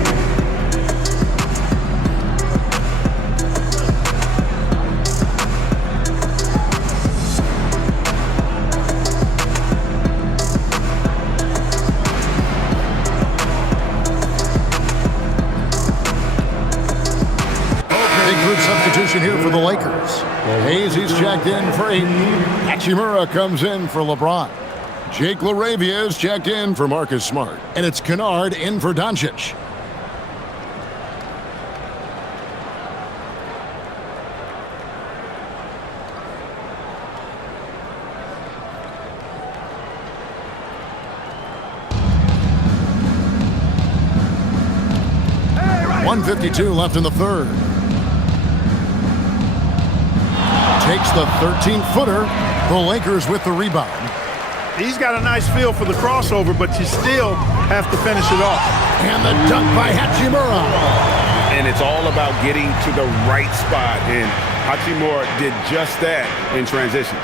Substitution here for the Lakers. Hayes, he's checked in for 8. Hachimura comes in for LeBron. Jake LaRavia is checked in for Marcus Smart. And it's Kennard in for Doncic. Hey, 1:52 left in the third. Takes the 13-footer. The Lakers with the rebound. He's got a nice feel for the crossover, but you still have to finish it off. And the dunk by Hachimura. And it's all about getting to the right spot, and Hachimura did just that in transition.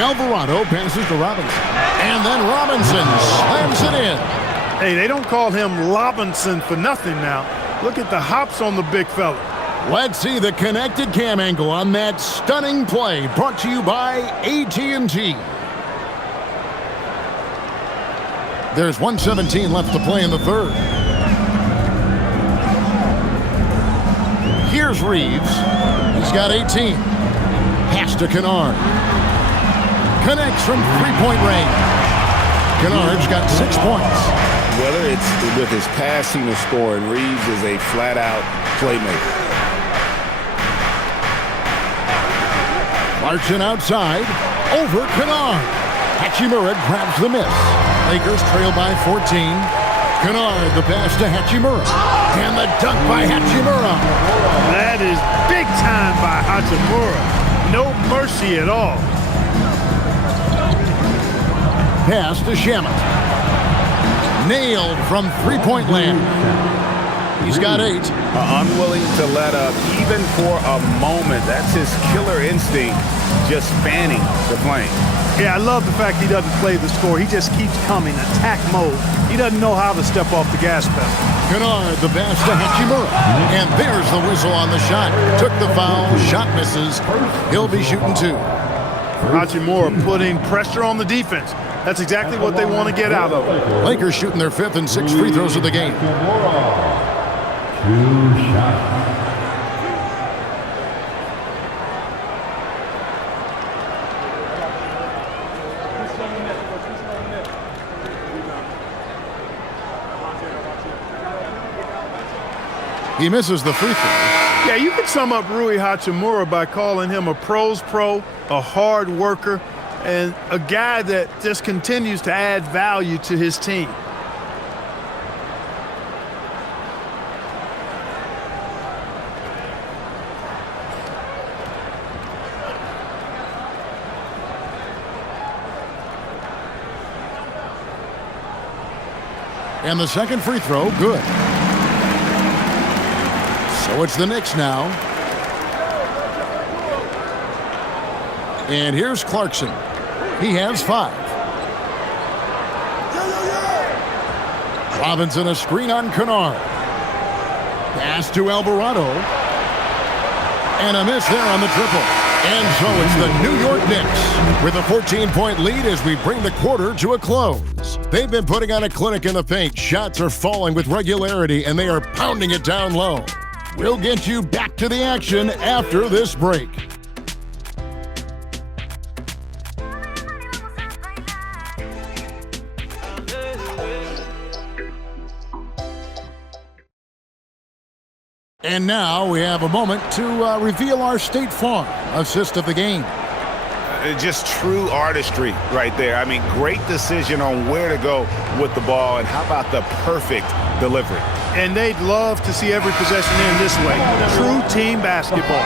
Alvarado passes to Robinson. And then Robinson slams it in. Hey, they don't call him Robinson for nothing now. Look at the hops on the big fella. Let's see the connected cam angle on that stunning play, brought to you by AT&T. There's 1:17 left to play in the third. Here's Reeves. He's got 18. Pass to Kennard. Connects from three-point range. Kennard's got 6 points. Whether it's with his passing or scoring, Reeves is a flat-out playmaker. Clarkson outside, over Kennard. Hachimura grabs the miss. Lakers trail by 14. Kennard, the pass to Hachimura. And the dunk by Hachimura. That is big time by Hachimura. No mercy at all. Pass to Shamet. Nailed from three-point land. He's got 8. Unwilling to let up even for a moment. That's his killer instinct, just spanning the plane. Yeah, I love the fact he doesn't play the score. He just keeps coming, attack mode. He doesn't know how to step off the gas pedal. Kennard, the pass to Hachimura. And there's the whistle on the shot. Took the foul, shot misses. He'll be shooting 2. Hachimura putting pressure on the defense. That's exactly what they want to get out of it. Lakers shooting their 5th and 6th free throws of the game. 2 shots. He misses the free throw. Yeah, you could sum up Rui Hachimura by calling him a pro's pro, a hard worker, and a guy that just continues to add value to his team. And the second free throw, good. So it's the Knicks now. And here's Clarkson. He has 5. Robinson a screen on Kennard. Pass to Alvarado. And a miss there on the triple. And so it's the New York Knicks with a 14-point lead as we bring the quarter to a close. They've been putting on a clinic in the paint. Shots are falling with regularity, and they are pounding it down low. We'll get you back to the action after this break. And now we have a moment to reveal our State Farm assist of the game. Just true artistry right there. I mean, great decision on where to go with the ball, and how about the perfect delivery? And they'd love to see every possession end this way. True team basketball.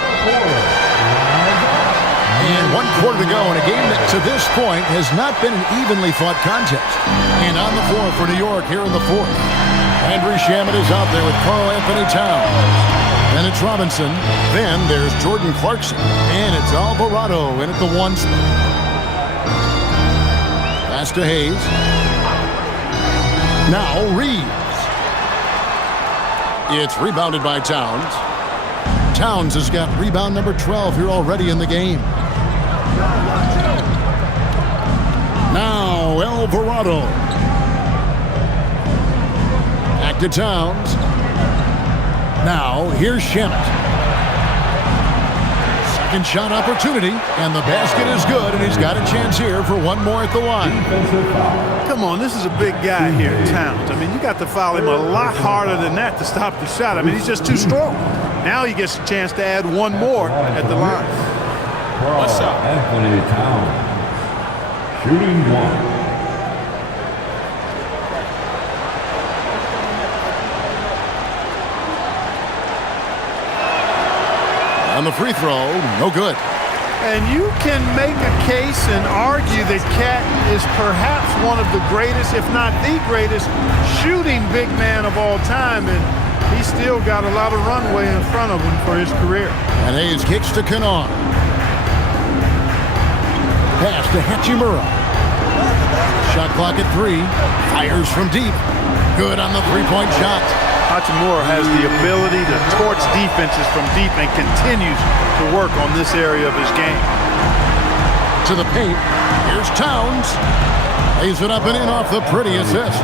And 1 quarter to go in a game that to this point has not been an evenly fought contest. And on the floor for New York here in the 4th. Andrew Shamet is out there with Karl Anthony Towns. Then it's Robinson. Then there's Jordan Clarkson. And it's Alvarado in at the 1 spot. Pass to Hayes. Now Reeves. It's rebounded by Towns. Towns has got rebound number 12 here already in the game. Now Alvarado. Back to Towns. Now here's Shamet. Second shot opportunity, and the basket is good, and he's got a chance here for one more at the line. Come on, this is a big guy here, Towns. I mean, you got to foul him a lot harder than that to stop the shot. I mean, he's just too strong. Now he gets a chance to add one more at the line. What's up? Anthony Towns, shooting 1. On the free throw, no good. And you can make a case and argue that Cat is perhaps one of the greatest, if not the greatest, shooting big man of all time. And he's still got a lot of runway in front of him for his career. And Hayes kicks to Kennard. Pass to Hachimura. Shot clock at 3. Fires from deep. Good on the three-point shot. Hachimura has the ability to torch defenses from deep and continues to work on this area of his game. To the paint. Here's Towns. Lays it up and in off the pretty assist.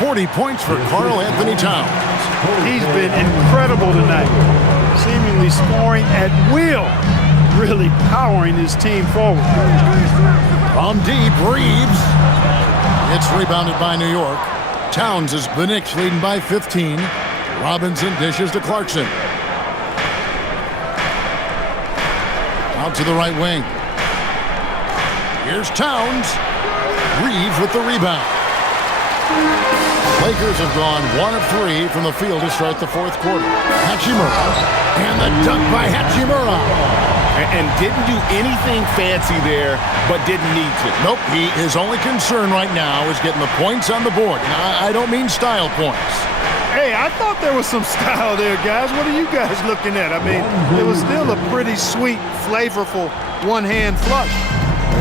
40 points for Karl Anthony Towns. He's been incredible tonight. Seemingly scoring at will. Really powering his team forward. From deep, Reeves. It's rebounded by New York. Towns is the Knicks leading by 15. Robinson dishes to Clarkson. Out to the right wing. Here's Towns. Reeves with the rebound. Lakers have gone 1 of 3 from the field to start the 4th quarter. Hachimura. And the dunk by Hachimura. And didn't do anything fancy there, but didn't need to. Nope, his only concern right now is getting the points on the board. And I don't mean style points. Hey, I thought there was some style there, guys. What are you guys looking at? I mean, it was still a pretty sweet, flavorful one-hand flush.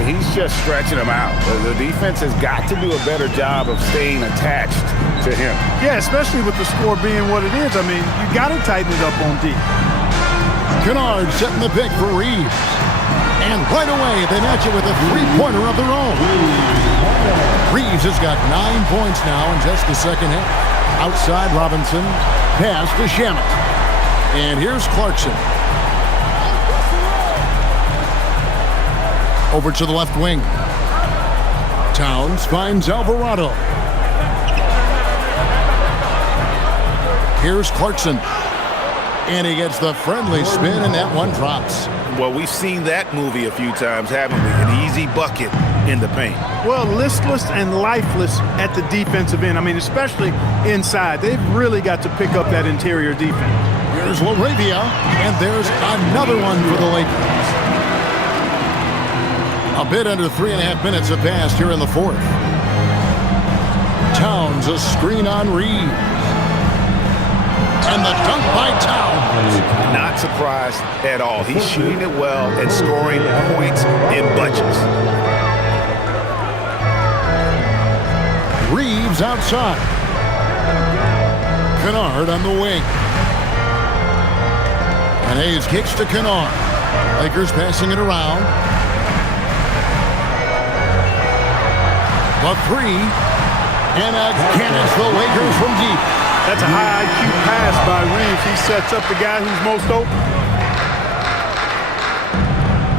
He's just stretching him out. The defense has got to do a better job of staying attached to him. Yeah, especially with the score being what it is. I mean, you got to tighten it up on deep. Kennard setting the pick for Reeves. And right away, they match it with a three-pointer of their own. Reeves has got 9 points now in just the second half. Outside Robinson. Pass to Shamet. And here's Clarkson. Over to the left wing. Towns finds Alvarado. Here's Clarkson. And he gets the friendly spin, and that one drops. Well, we've seen that movie a few times, haven't we? An easy bucket in the paint. Well, listless and lifeless at the defensive end. I mean, especially inside. They've really got to pick up that interior defense. Here's LaRavia, and there's another one for the Lakers. A bit under 3.5 minutes have passed here in the 4th. Towns, a screen on Reeves. And the dunk by Towns. Not surprised at all. He's shooting it well and scoring points in bunches. outside. Kennard on the wing. And Hayes kicks to Kennard. Lakers passing it around. The three. And again, it's the Lakers from deep. That's a high IQ pass by Reeves. He sets up the guy who's most open.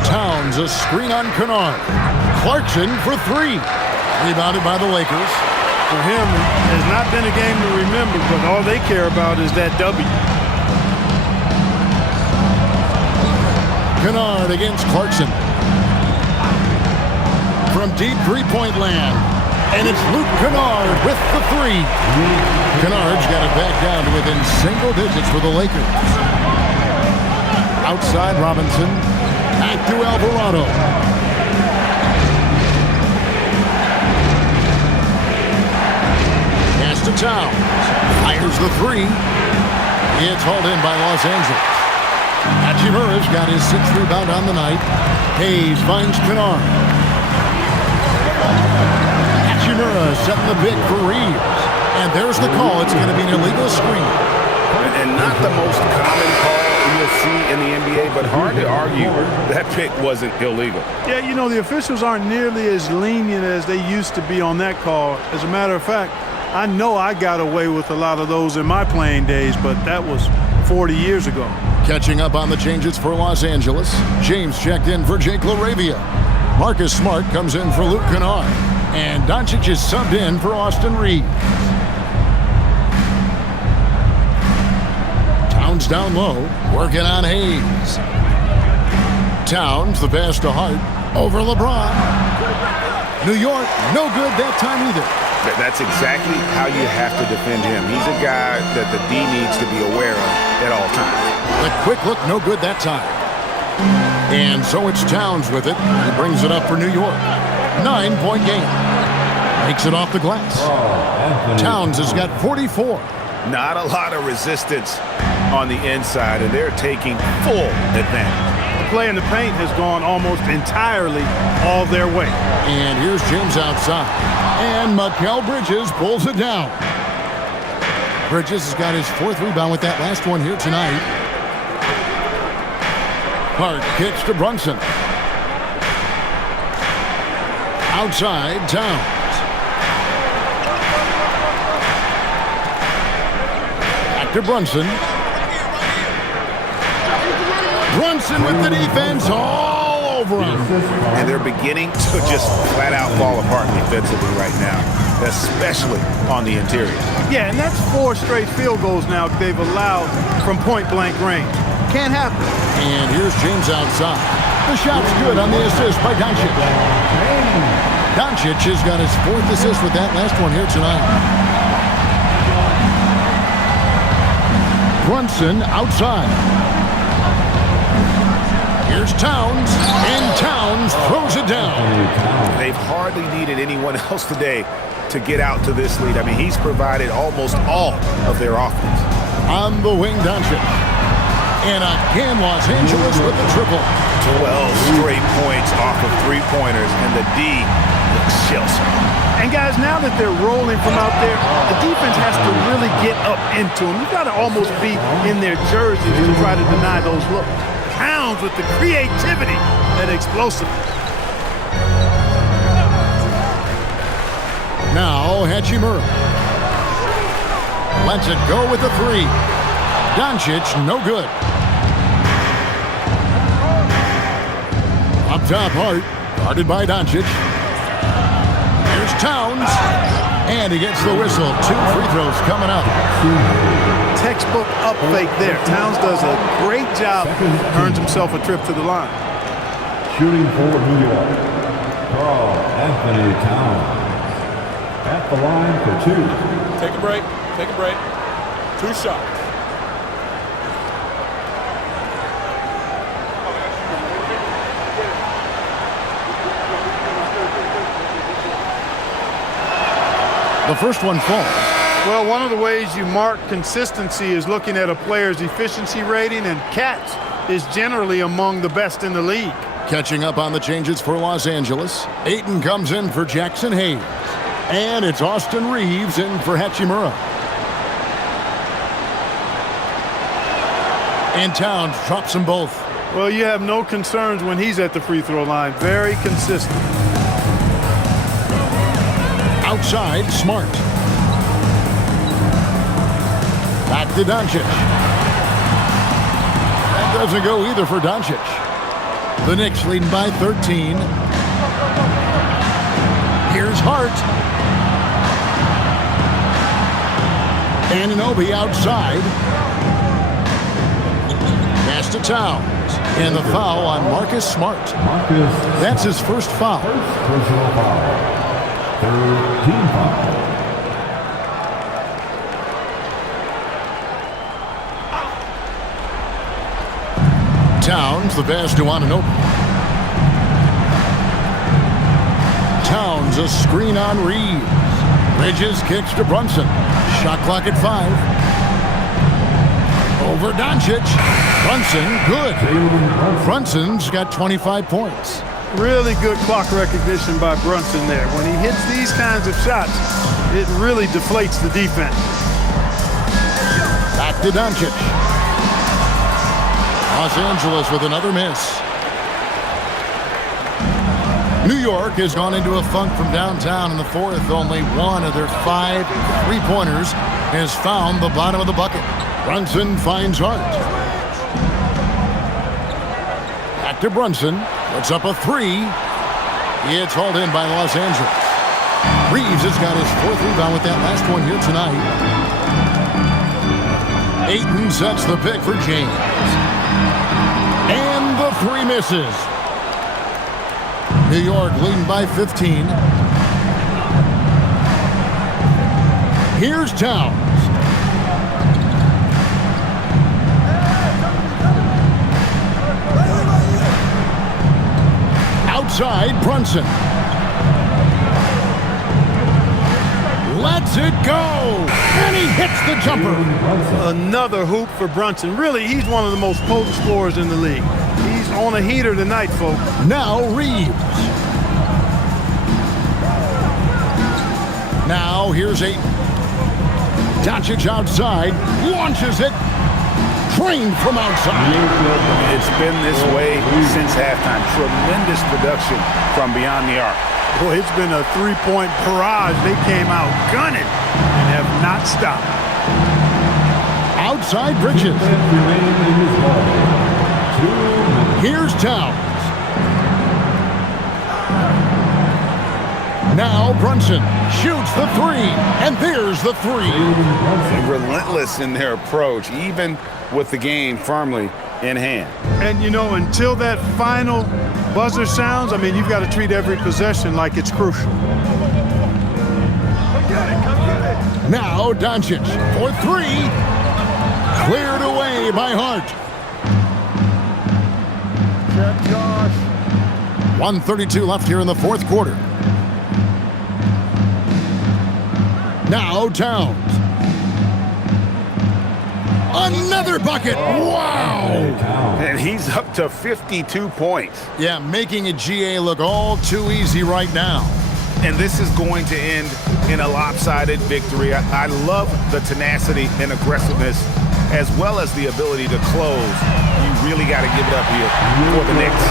Towns, a screen on Kennard. Clarkson for three. Rebounded by the Lakers. For him, it has not been a game to remember, but all they care about is that W. Kennard against Clarkson. From deep three-point land. And it's Luke Kennard with the three. Kennard's got it back down to within single digits for the Lakers. Outside Robinson. Back to Alvarado. Pass to Towns. Fires the three. It's hauled in by Los Angeles. Hachimura's got his sixth rebound on the night. Hayes finds Kennard. Hachimura setting the pick for Reeves. And there's the call. It's going to be an illegal screen. And not the most common call you'll see in the NBA, but hard to argue that pick wasn't illegal. Yeah, you know, the officials aren't nearly as lenient as they used to be on that call. As a matter of fact, I know I got away with a lot of those in my playing days, but that was 40 years ago. Catching up on the changes for Los Angeles. James checked in for Jake LaRavia. Marcus Smart comes in for Luke Kennard. And Doncic is subbed in for Austin Reeves. Towns down low, working on Hayes. Towns, the pass to Hart, over LeBron. New York, no good that time either. That's exactly how you have to defend him. He's a guy that the D needs to be aware of at all times. The quick look, no good that time. And so it's Towns with it. He brings it up for New York. 9-point game. Makes it off the glass. Towns has got 44. Not a lot of resistance on the inside, and they're taking full advantage. The play in the paint has gone almost entirely all their way. And here's James outside. And Mikal Bridges pulls it down. Bridges has got his fourth rebound with that last one here tonight. Hart kicks to Brunson. Outside, Towns. Back to Brunson. Brunson with the defense all over him. And they're beginning to just flat out fall apart defensively right now, especially on the interior. Yeah, and that's 4 straight field goals now they've allowed from point-blank range. Can't happen. And here's James outside. The shot's good on the assist by Doncic. Doncic has got his 4th assist with that last one here tonight. Brunson outside. Here's Towns, and Towns throws it down. They've hardly needed anyone else today to get out to this lead. I mean, he's provided almost all of their offense. On the wing, Doncic. And again, Los Angeles with the triple. 12 straight points off of three-pointers, and the D looks shell-shocked. And guys, now that they're rolling from out there, the defense has to really get up into them. You've got to almost be in their jerseys to try to deny those looks. Towns with the creativity and explosiveness. Now Hachimura lets it go with the three. Doncic, no good. Up top, Hart, guarded by Doncic. Here's Towns, and he gets the whistle. 2 free throws coming up. Textbook up fake there. Towns does a great job, earns himself a trip to the line. Shooting for New York, Karl Anthony Towns. At the line for 2. Take a break. Take a break. 2 shots. The first one falls. Well, one of the ways you mark consistency is looking at a player's efficiency rating, and catch is generally among the best in the league. Catching up on the changes for Los Angeles. Ayton comes in for Jackson Hayes. And it's Austin Reeves in for Hachimura. And Towns drops them both. Well, you have no concerns when he's at the free throw line. Very consistent. Outside, Smart. Back to Doncic. That doesn't go either for Doncic. The Knicks leading by 13. Here's Hart. Anunoby outside. Pass to Towns. And the foul on Marcus Smart. That's his first foul. Personal foul. Third team foul. Towns, the pass to Anunoby. Towns, a screen on Reeves. Bridges kicks to Brunson. Shot clock at 5. Over Doncic. Brunson, good. Brunson's got 25 points. Really good clock recognition by Brunson there. When he hits these kinds of shots, it really deflates the defense. Back to Doncic. Los Angeles with another miss. New York has gone into a funk from downtown in the fourth. Only one of their 5 3-pointers has found the bottom of the bucket. Brunson finds Hart. Back to Brunson. Puts up a 3. It's hauled in by Los Angeles. Reeves has got his 4th rebound with that last one here tonight. Ayton sets the pick for James. And the 3 misses. New York leading by 15. Here's Towns. Outside, Brunson. Lets it go. And he hits the jumper. Another hoop for Brunson. Really, he's one of the most potent scorers in the league. He's on a heater tonight, folks. Now Reeves. Now here's Ayton. Doncic outside. Launches it. Trained from outside. It's been this way since halftime. Tremendous production from beyond the arc. Boy, it's been a 3-point barrage. They came out gunning and have not stopped. Outside Bridges. Here's Towns. Now Brunson shoots the 3, and there's the 3. Relentless in their approach, even with the game firmly in hand. And, you know, until that final buzzer sounds, I mean, you've got to treat every possession like it's crucial. Now Doncic for 3. Cleared away by Hart. 1:32 left here in the 4th quarter. Now Towns. Another bucket. Wow. And he's up to 52 points. Yeah, making a GA look all too easy right now. And this is going to end in a lopsided victory. I love the tenacity and aggressiveness as well as the ability to close. You really got to give it up here for the Knicks.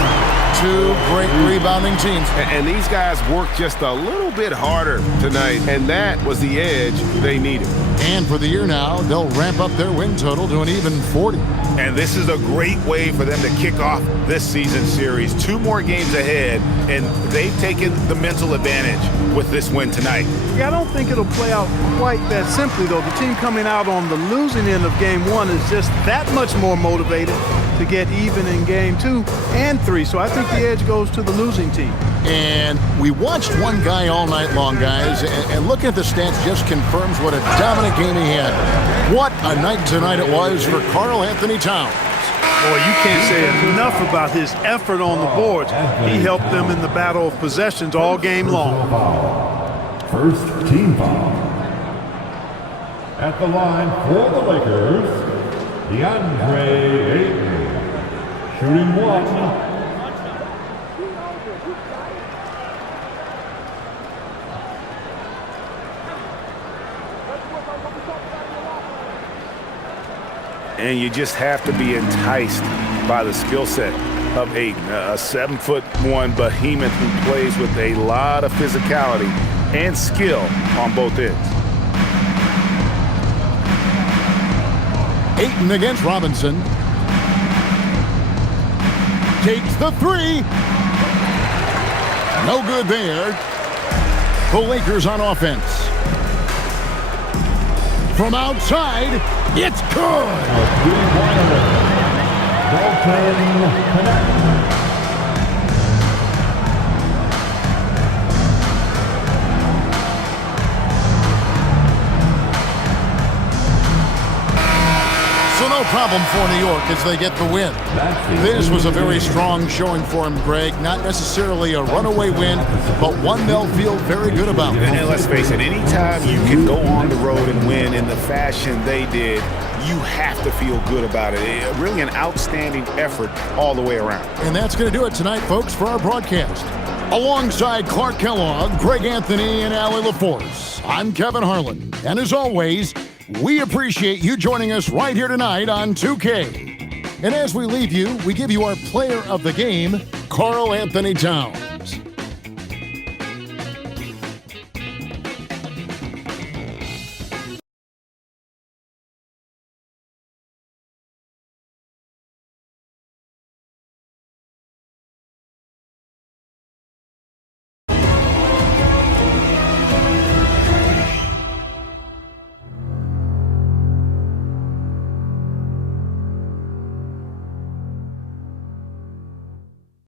2 great rebounding teams. And these guys worked just a little bit harder tonight, and that was the edge they needed. And for the year now, they'll ramp up their win total to an even 40. And this is a great way for them to kick off this season series. 2 more games ahead, and they've taken the mental advantage with this win tonight. Yeah, I don't think it'll play out quite that simply, though. The team coming out on the losing end of game 1 is just that much more motivated to get even in game 2 and 3. So I think the edge goes to the losing team. And we watched one guy all night long, guys, and looking at the stats just confirms what a dominant game he had. What a night tonight it was for Karl Anthony Towns. Boy, you can't say enough about his effort on the boards. He helped them in the battle of possessions all game long. First team foul. At the line for the Lakers, DeAndre Ayton. Shooting 1. and you just have to be enticed by the skill set of Ayton, a 7'1" behemoth who plays with a lot of physicality and skill on both ends. Ayton against Robinson. Takes the three. No good there. The Lakers on offense. From outside, it's good. So no problem for New York as they get the win. This was a very strong showing for him, Greg. Not necessarily a runaway win, but one they'll feel very good about. And let's face it, anytime you can go on the road and win in the fashion they did, you have to feel good about it. Really an outstanding effort all the way around. And that's going to do it tonight, folks, for our broadcast. Alongside Clark Kellogg, Greg Anthony, and Allie LaForce, I'm Kevin Harlan. And as always, we appreciate you joining us right here tonight on 2K. And as we leave you, we give you our player of the game, Karl Anthony Towns.